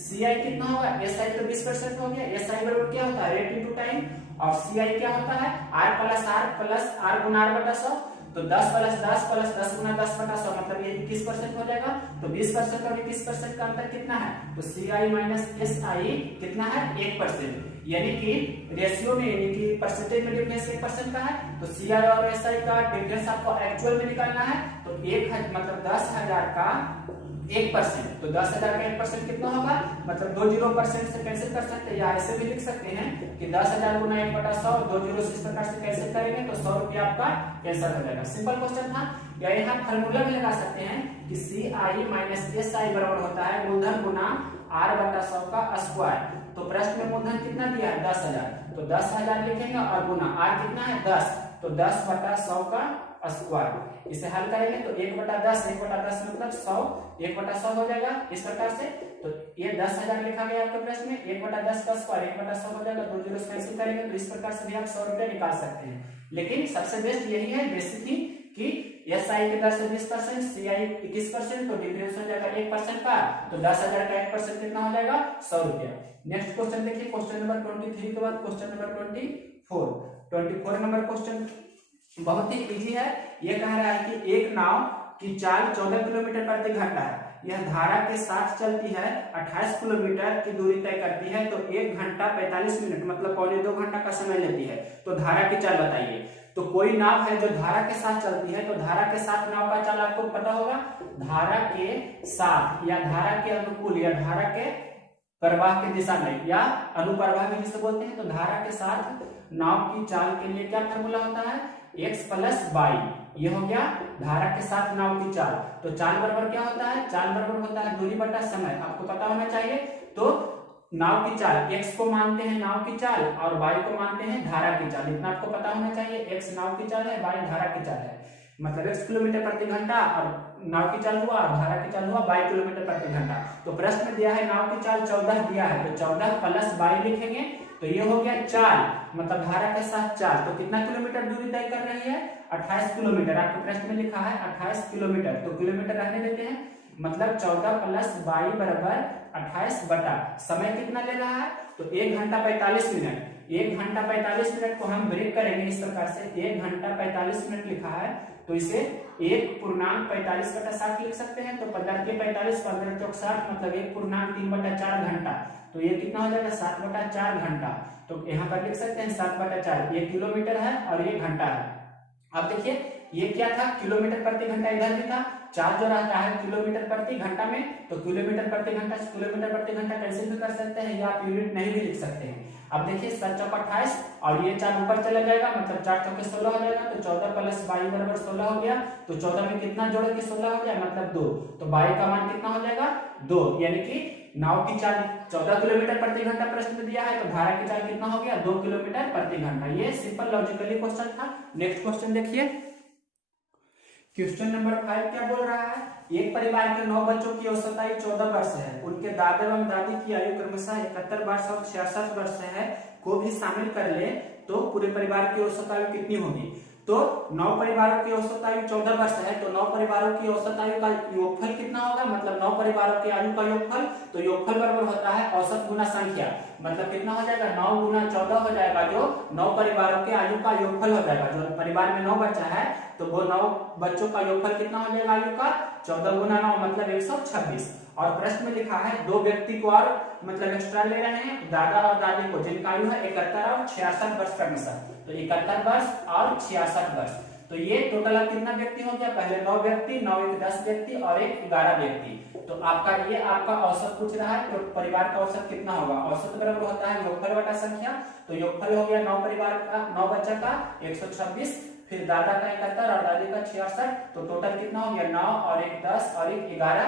CI कितना होगा, SI तो 20% हो गया। SI बराबर क्या होता है, रेट इनटू टाइम। और CI क्या होता है, R प्लस R गुना R बटा 100। तो 10 प्लस 10 प्लस 10 गुना 10 बटा 100 मतलब ये 21% हो जाएगा। तो 20% और 21% का अंतर कितना है, तो CI माइनस SI कितना है 1%। यानी कि रेशियो में, यानी कि परसेंटेज में डिफरेंस 1% का है। तो CI और SI का डिफरेंस आपको एक्चुअल में निकालना है। तो 1 मतलब 10,000 का 1%, तो 10,000 का 1% कितना होगा, मतलब 20% से कैंसिल कर सकते हैं, या ऐसे भी लिख सकते हैं कि 10,000 गुना 1/100, 2 जीरो से इस प्रकार से कैंसिल करेंगे तो 100 रुपया आपका आंसर हो जाएगा। सिंपल क्वेश्चन था। या यहाँ फार्मूला भी लगा सकते हैं कि CI माइनस SI बराबर होता है मूलधन गुना R बटा 100 का स्क्वायर। तो प्रश्न में मूलधन कितना दिया है 10,000, तो 10,000 लिखेंगे और गुना R कितना है 10, तो 10 बटा 100 का स्क्वायर। इसे हल करेंगे तो 1/10, 1/10 मतलब 100, 1/100 हो जाएगा इस प्रकार से। तो ये 10,000 लिखा गया आपके प्रश्न में, 1/10 का स्क्वायर 1/100 हो जाएगा, 2 जीरो कैंसिल करेंगे तो इस प्रकार से भी आप 100 रुपया निकाल सकते हैं। लेकिन सबसे बेस्ट यही है, बेसिक ही, कि SI के दर से 20%, CI 21%, तो डिफरेंस हो जाएगा 1% का। तो 10,000 का 1% कितना हो जाएगा 100 रुपया। नेक्स्ट क्वेश्चन देखिए, क्वेश्चन नंबर 23 के बाद क्वेश्चन नंबर 24 नंबर क्वेश्चन बहुत ही इजी है। ये कह रहा है कि एक नाव की चाल 14 किलोमीटर प्रति घंटा है, यह धारा के साथ चलती है, 28 किलोमीटर की दूरी तय करती है, तो 1 घंटा 45 मिनट मतलब पौने 2 घंटा का समय लेती है, तो धारा की चाल बताइए। तो कोई नाव है जो धारा के साथ चलती है, तो धारा के साथ नाव का चाल आपको पता होगा, धारा के साथ या धारा के अनुकूल या धारा के प्रवाह की दिशा में या अनुप्रवाह भी जिसे बोलते हैं। तो धारा के साथ नाव की चाल के लिए क्या फॉर्मूला होता है, x प्लस y। ये हो गया धारा के साथ नाव की चाल। तो चाल बराबर क्या होता है, चाल बराबर होता है दूरी बटा समय, आपको पता होना चाहिए। तो नाव की चाल, x को मानते हैं नाव की चाल और y को मानते हैं धारा की चाल, इतना आपको पता होना चाहिए। x नाव की चाल है, y धारा की चाल है, मतलब x किलोमीटर प्रति घंटा और नाव की चाल हुआ और धारा की चाल हुआ 22 किलोमीटर प्रति घंटा। तो प्रश्न में दिया है नाव की चाल 14 दिया है, तो 14 प्लस 22 लिखेंगे तो ये हो गया चाल, मतलब धारा के साथ चाल। तो कितना किलोमीटर दूरी तय कर रही है, 28 किलोमीटर। आपके प्रश्न में लिखा है 28 किलोमीटर, तो किलोमीटर रहने देते हैं, मतलब 14 प्लस 22 बराबर 28 बटा समय कितना ले रहा है, तो 1 घंटा 45 मिनट। 1 घंटा 45 मिनट को हम ब्रेक करेंगे इस प्रकार से, 1 घंटा 45 मिनट लिखा है तो इसे 1/45/60 लिख सकते हैं। तो 15 के 45, 15 चौक 60 मतलब 1/3/4 घंटा। तो ये कितना हो जाएगा 7/4 घंटा। तो यहाँ पर लिख सकते हैं 7/4, ये किलोमीटर है और ये घंटा है। अब देखिए ये क्या था, किलोमीटर प्रति घंटा इधर भी था, चार्ज जो रहता है किलोमीटर प्रति घंटा में, तो किलोमीटर प्रति घंटा से किलोमीटर प्रति घंटा कैसे भी कर सकते हैं, या आप यूनिट नहीं भी लिख सकते हैं। अब देखिए 7 चौक 28 और ये 4 ऊपर चला जाएगा, मतलब 4 चौके 16 हो जाएगा, तो 14 प्लस 22 बराबर 16 हो गया। तो 14 में कितना जोड़ के 16 हो गया, मतलब 2, तो 22 का मान कितना हो जाएगा 2, यानी कि नाव की चाल 14 किलोमीटर प्रति घंटा प्रश्न में दिया है, तो धारा की चाल कितना हो गया 2 किलोमीटर प्रति घंटा। ये सिंपल लॉजिकली क्वेश्चन था। नेक्स्ट क्वेश्चन देखिए, क्वेश्चन नंबर 5 क्या बोल रहा है, एक परिवार के 9 बच्चों की औसत आयु 14 वर्ष है, उनके दादा एवं दादी की आयु क्रमशः 71 वर्ष और 66 वर्ष है को भी शामिल कर ले तो पूरे परिवार की औसत आयु कितनी होगी। तो 9 परिवारों की औसत आयु 14 वर्ष है, तो 9 परिवारों की औसत आयु का योगफल कितना होगा, मतलब 9 परिवारों की आयु का योगफल, तो योगफल बराबर होता है औसत गुना संख्या, मतलब कितना हो जाएगा 9 गुना 14 हो जाएगा, जो 9 परिवारों के आयु का योगफल हो जाएगा। जो परिवार में 9 बच्चा है तो वो 9 बच्चों का योगफल कितना हो जाएगा आयु का, 14 गुना 9 मतलब 126। और प्रश्न में लिखा है 2 व्यक्ति को और मतलब एक्स्ट्रा ले रहे हैं, दादा और दादी को, जिनका आयु है 71 और 66 वर्ष क्रमशः, तो 71 वर्ष और 66 वर्ष। तो ये टोटल अब कितना व्यक्ति हो गया, पहले 9 व्यक्ति, 9 एक 10 व्यक्ति और एक 11 व्यक्ति। तो आपका ये आपका औसत पूछ रहा है, तो परिवार का औसत कितना होगा, औसत बराबर होता है योगफल बटा संख्या। तो योगफल हो गया 9 परिवार का, 9 बच्चा का 126, फिर दादा का 71 और दादी का 66, तो टोटल कितना हो गया 9 और एक 10 और एक 11,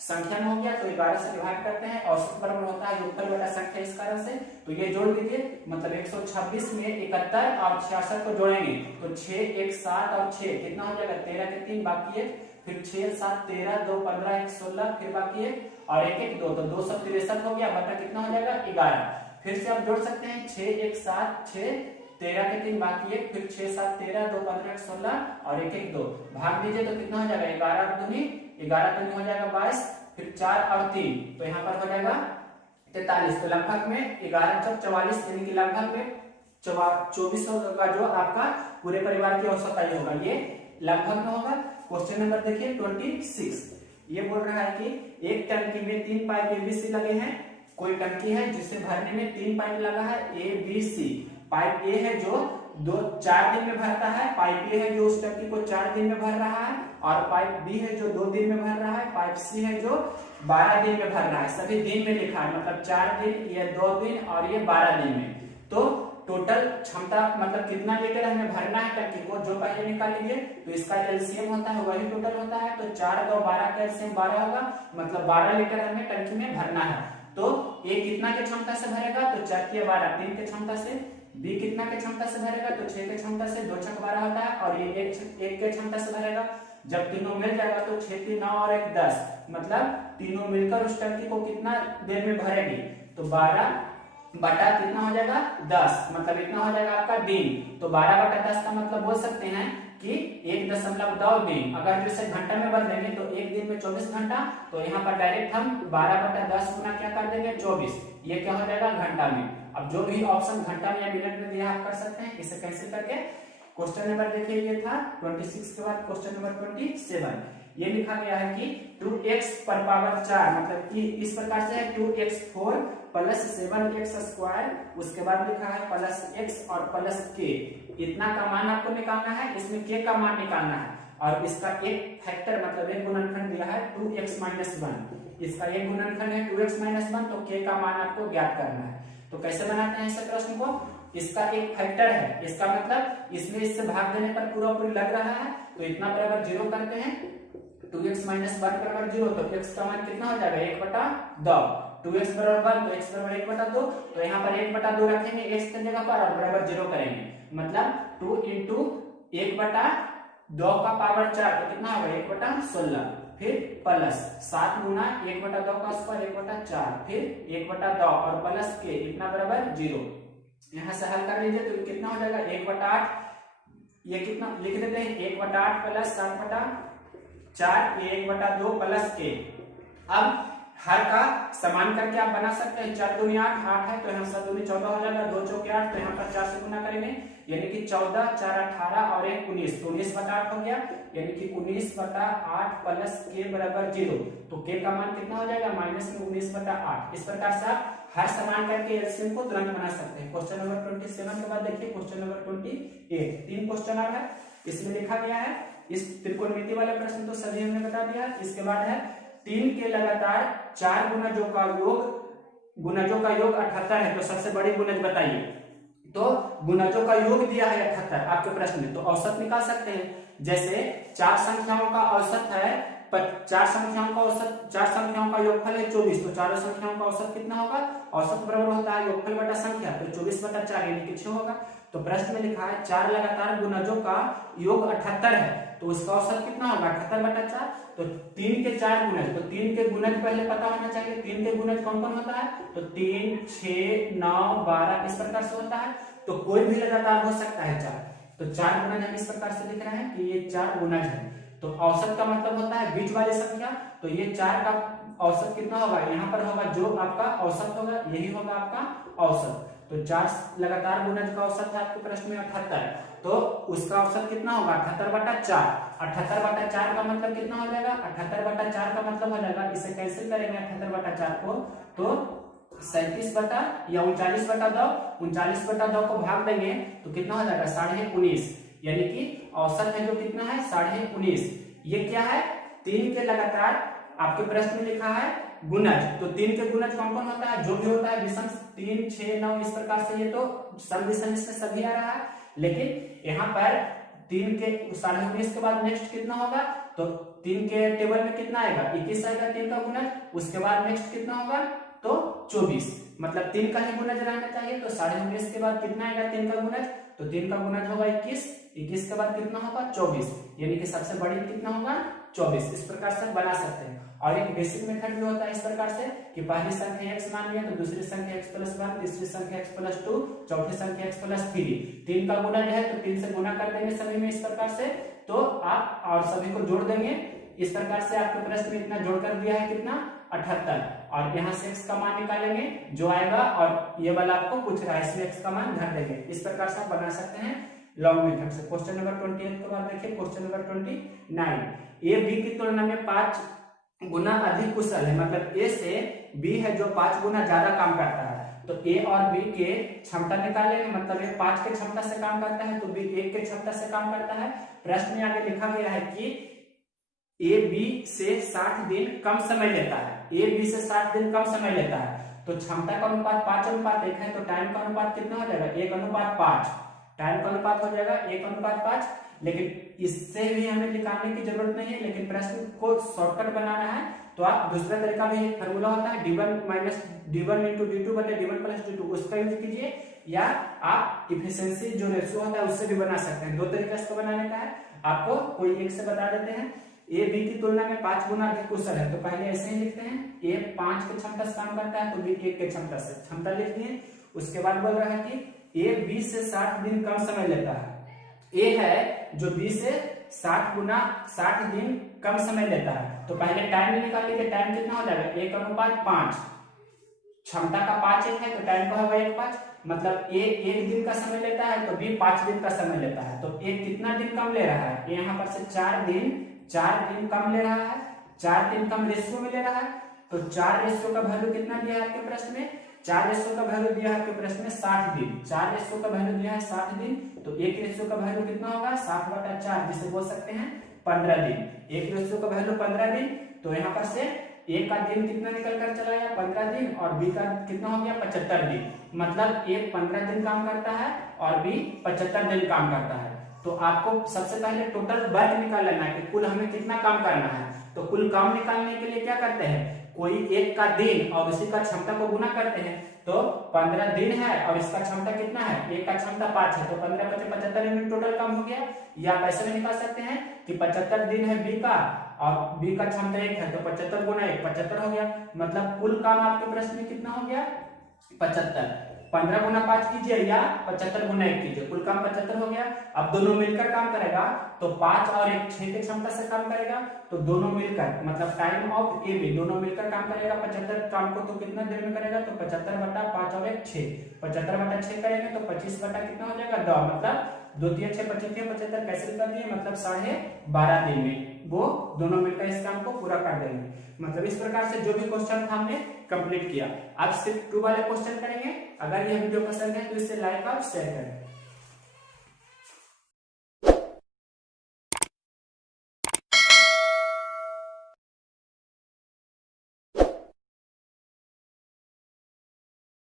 संख्या में हो गया तो 11 से डिवाइड करते हैं, औसत बराबर होता है योगफल बटा संख्या, इस कारण से तो ये जोड़ लीजिए, मतलब 126 में 71 और 66 को जोड़ेंगे तो 6 1 7 और 6 कितना हो जाएगा 13 के 3 बाकी है, फिर 6 7 13 2 15 1 16 फिर बाकी है और 1 1 2 तो 263 हो गया बटा कितना हो जाएगा 11। फिर से आप जोड़ सकते हैं 6 1 7 6 13 के 3 बाकी है, फिर 6 7 13 2 15 1 16 और 1 1 2 भाग दीजिए तो कितना हो जाएगा 11 दूनी 11 दूनी हो जाएगा 22, फिर 4 और 3 तो यहाँ पर हो जाएगा 43। तो लगभग में 11 जब 44 यानी कि लगभग में 24 होगा जो आपका पूरे परिवार की औसत आयु होगा, ये लगभग में होगा। क्वेश्चन नंबर देखिए 26, ये बोल रहा है कि एक टंकी में 3 पाइप एबीसी लगे हैं, कोई टंकी है जिसे भरने में 3 पाइप लगा है ए बी सी। पाइप ए है जो 4 दिन में भरता है, पाइप ए है जो उस टंकी को 4 दिन में भर रहा है, और पाइप बी है जो 2 दिन में भर रहा है, पाइप सी है जो 12 दिन में भर रहा है। सभी दिन में लिखा है, मतलब 4 दिन, ये 2 दिन और ये 12 दिन में। तो टोटल क्षमता मतलब कितना लीटर हमें भरना है टंकी को, जो पहले निकाल लीजिए तो इसका एलसीएम होता है वही टोटल होता है, तो 4 2 12 का एलसीएम 12 होगा, मतलब 12 लीटर हमें टंकी में भरना है। तो ए कितना के क्षमता से भरेगा तो 4 के 12 3 के क्षमता से, बी कितना के क्षमता से भरेगा तो 6 के क्षमता से, 2 6 12 होता है, और ये 1 के क्षमता से भरेगा। जब तीनों मिल जाएगा तो 6 3 9 और 1 10, मतलब तीनों मिलकर उस टंकी को कितना देर में भरेगी तो 12 बटा कितना हो जाएगा 10, मतलब इतना हो जाएगा आपका दिन। तो 12 बटा 10 का मतलब बोल सकते हैं कि 1.2 दिन। अगर जैसे घंटा में बदलेंगे तो एक दिन में 24 घंटा, तो यहाँ पर डायरेक्ट हम 12 बटा 10 गुना क्या कर देंगे 24, ये क्या हो जाएगा घंटा में। अब जो भी ऑप्शन घंटा में या मिनट में दिया आप कर सकते हैं, इसे कैंसिल करके क्वेश्चन नंबर देखिए ये था 26 के बाद क्वेश्चन नंबर 27, ये लिखा गया है कि 2x पर पावर 4, मतलब कि इस प्रकार से है 2x4 प्लस 7x स्क्वायर, उसके बाद लिखा है प्लस x और प्लस k, इतना का मान आपको निकालना है, इसमें k का मान निकालना है, और इसका एक फैक्टर मतलब एक गुणनखंड दिया है 2x माइनस 1, इसका एक गुणनखंड है 2x माइनस 1, तो k का मान आपको ज्ञात करना है। तो कैसे बनाते हैं इस प्रश्न को, इसका एक फैक्टर है, इसका मतलब इसमें इससे भाग देने पर पूरा पूरी लग रहा है, तो इतना बराबर 0 करते हैं, 2x माइनस 1 बराबर 0, तो x का मान कितना हो जाएगा 1/2, 2x बराबर 1 तो x बराबर 1/2, तो यहाँ पर 1/2 रखेंगे x की जगह पर और बराबर 0 करेंगे, मतलब 2 इंटू 1/2 का पावर 4 तो कितना होगा 1/16, फिर प्लस 7 गुना 1/2 का स्क्वायर 1/4, फिर 1/2 और प्लस के इतना बराबर 0। यहाँ से हल कर लीजिए तो कितना हो जाएगा 1/8, ये कितना लिख देते हैं 1/8 प्लस 7/4, ये 1/2 प्लस के। अब हर का समान करके आप बना सकते हैं, 4 दूनी 8 8 है तो यहाँ 7 दूनी 14 हो जाएगा, 2 चौके 8 तो यहाँ पर 4 से गुना करेंगे, यानी कि 14 4 18 और 1 19, तो 19/8 हो गया, यानी कि 19/8 प्लस के बराबर 0, तो के का मान कितना हो जाएगा माइनस में 19/8। इस प्रकार से आप हर समान करके एलसीएम को तुरंत बना सकते हैं। क्वेश्चन नंबर 27 के बाद देखिए क्वेश्चन नंबर 28, 3 क्वेश्चन और है, इसमें लिखा गया है, इस त्रिकोणमिति वाला प्रश्न तो सभी हमने बता दिया। इसके बाद है 3 के लगातार 4 गुणजों का योग 78 है, तो सबसे बड़ी गुणज बताइए। तो गुणजों का योग दिया है 78 आपके प्रश्न में, तो औसत निकाल सकते हैं। जैसे 4 संख्याओं का औसत है 4 संख्याओं का योगफल है 24, तो चारों संख्याओं का औसत कितना होगा, औसत बराबर होता है योगफल बटा संख्या, तो 24/4 यानी कि 6 होगा। तो प्रश्न में लिखा है 4 लगातार गुणजों का योग 78 है, तो उसका औसत कितना होगा 78/4, तो 3 के 4 गुणज, तो 3 के गुणज पहले पता होना चाहिए, 3 के गुणज कौन कौन होता है, तो 3 6 9 12 इस प्रकार से होता है, तो कोई भी लगातार हो सकता है 4, तो 4 गुणज हम इस प्रकार से लिख रहे हैं कि ये 4 गुणज है। तो औसत का मतलब होता है बीच वाली संख्या, तो ये 4 का औसत कितना होगा, यहाँ पर होगा जो आपका औसत होगा यही होगा आपका औसत। तो 4 लगातार गुणज का औसत है आपके प्रश्न में 78, तो उसका औसत कितना होगा 78/4, 78/4 का मतलब कितना हो जाएगा 78/4 का मतलब हो जाएगा, इसे कैंसिल करेंगे 78/4 को, तो 37 या 39/2, 39/2 को भाग देंगे तो कितना हो जाएगा 19.5, यानी कि औसत है जो कितना है 19.5। ये क्या है 3 के लगातार आपके प्रश्न में लिखा है गुणज, तो 3 के गुणज कौन कौन होता है, जो भी होता है विषम 3 6 9 इस प्रकार से, ये तो सम विषम इसमें सभी आ रहा है, लेकिन यहाँ पर 3 के 19.5 के बाद नेक्स्ट कितना होगा, तो 3 के टेबल में कितना आएगा 21 आएगा 3 का गुणज, उसके बाद नेक्स्ट कितना होगा तो 24, मतलब 3 का ही गुणज रहना चाहिए। तो 19.5 के बाद कितना आएगा 3 का गुणज, तो 3 का गुणज होगा 21, 21 के बाद कितना होगा 24, यानी कि सबसे बड़ी कितना होगा 24। इस प्रकार से बना सकते हैं। और एक बेसिक मेथड भी होता है इस प्रकार से कि पहली संख्या x मान लिया तो दूसरी संख्या x + 1, तीसरी संख्या x + 2, चौथी संख्या x + 3। 3 का गुणज है तो 3 से गुणा कर देंगे सभी में इस प्रकार से, तो आप और सभी को जोड़ देंगे। इस प्रकार से आपके प्रश्न में इतना जोड़ कर दिया है कितना 78, और यहाँ से x का मान निकालेंगे जो आएगा, और ये वाला आपको पूछ रहा है इसमें x का मान धर देंगे। इस प्रकार से आप बना सकते हैं लॉन्ग मेथड से। क्वेश्चन नंबर 28 के बाद देखिए क्वेश्चन नंबर 29। ए बी की तुलना में 5 गुना अधिक कुशल है, मतलब ए से बी है जो 5 गुना ज्यादा काम करता है। तो ए और बी के क्षमता निकालेंगे, मतलब ए 5 के क्षमता से काम करता है तो बी 1 के क्षमता से काम करता है। प्रश्न में आगे लिखा गया है कि ए बी से 60 दिन कम समय लेता है, ए बी से 60 दिन कम समय लेता है। तो क्षमता का अनुपात 5:1 है, तो टाइम का अनुपात कितना हो जाएगा 1:5, टाइम का अनुपात हो जाएगा 1:5। लेकिन इससे भी हमें निकालने की जरूरत नहीं है, लेकिन प्रश्न को शॉर्टकट बनाना है तो आप दूसरा तरीका भी फॉर्मूला होता है d1 - d1 × d2 बटे d1 + d2, उसका यूज कीजिए, या आप इफिशिएंसी जो रेशियो होता है उससे भी बना सकते हैं। दो तरीका इसको बनाने का है, आपको कोई एक से बता देते हैं। ए बी की तुलना में 5 गुना अधिक कुशल है, तो पहले ऐसे ही लिखते हैं, ए 5 के क्षमता से काम करता है तो बी 1 के क्षमता से, क्षमता लिख दिए। उसके बाद बोल रहा है कि ए बी से 60 दिन कम समय लेता है, ए है जो बी से 60 दिन कम समय लेता है। तो पहले टाइम निकाल लीजिए, टाइम कितना हो जाएगा 1:5, क्षमता का 5 है तो टाइम का होगा 1:5, मतलब ए 1 दिन का समय लेता है तो बी 5 दिन का समय लेता है। तो ए कितना दिन कम ले रहा है, यहाँ पर से 4 दिन कम ले रहा है, 4 दिन कम रेशियो में ले रहा है। तो 4 रेशियो का वैल्यू कितना दिया है आपके प्रश्न में, 4 रेशियो का वैल्यू दिया है आपके प्रश्न में 60 दिन, 4 रेशियो का वैल्यू दिया है 60 दिन। तो 1 रेशियो का वैल्यू कितना होगा 60/4, जिसे बोल सकते हैं 15 दिन। 1 रेशियो का वैल्यू 15 दिन, तो यहाँ पर से ए का दिन कितना निकल कर चला गया 15 दिन, और बी का कितना हो गया 75 दिन, मतलब ए 15 दिन काम करता है और बी 75 दिन काम करता है। तो आपको सबसे पहले टोटल वर्क निकाल लेना है कि कुल हमें कितना काम करना है। तो कुल काम निकालने के लिए क्या करते हैं, कोई एक का दिन और उसी का क्षमता को गुना करते हैं। तो 15 दिन है और इसका क्षमता कितना है, एक का क्षमता 5 है, तो 15 × 75 यूनिट टोटल काम हो गया। या आप ऐसे में निकाल सकते हैं कि 75 दिन है बी का और बी का क्षमता 1 है, तो 75 × 1 75 हो गया, मतलब कुल काम आपके प्रश्न में कितना हो गया 75। 15 × 5 कीजिए या 75 × 1 कीजिए, कुल काम 75 हो गया। अब दोनों मिलकर काम करेगा तो 5 और 1 6 की क्षमता से काम करेगा, तो दोनों मिलकर मतलब टाइम ऑफ ए बी दोनों मिलकर काम करेगा 75 काम को। तो कितना देर में करेगा, तो 75/5 और 1 6, 75/6 करेंगे तो 25 बटा कितना हो जाएगा 2, मतलब 2 × 6 = 25, 75 कैसे कर दिए, मतलब 12.5 दिन में वो दोनों मिलकर इस काम को पूरा कर देंगे। मतलब इस प्रकार से जो भी क्वेश्चन था हमने कंप्लीट किया। अब सिर्फ 2 वाले क्वेश्चन करेंगे। अगर यह वीडियो पसंद है तो इसे लाइक और शेयर करें।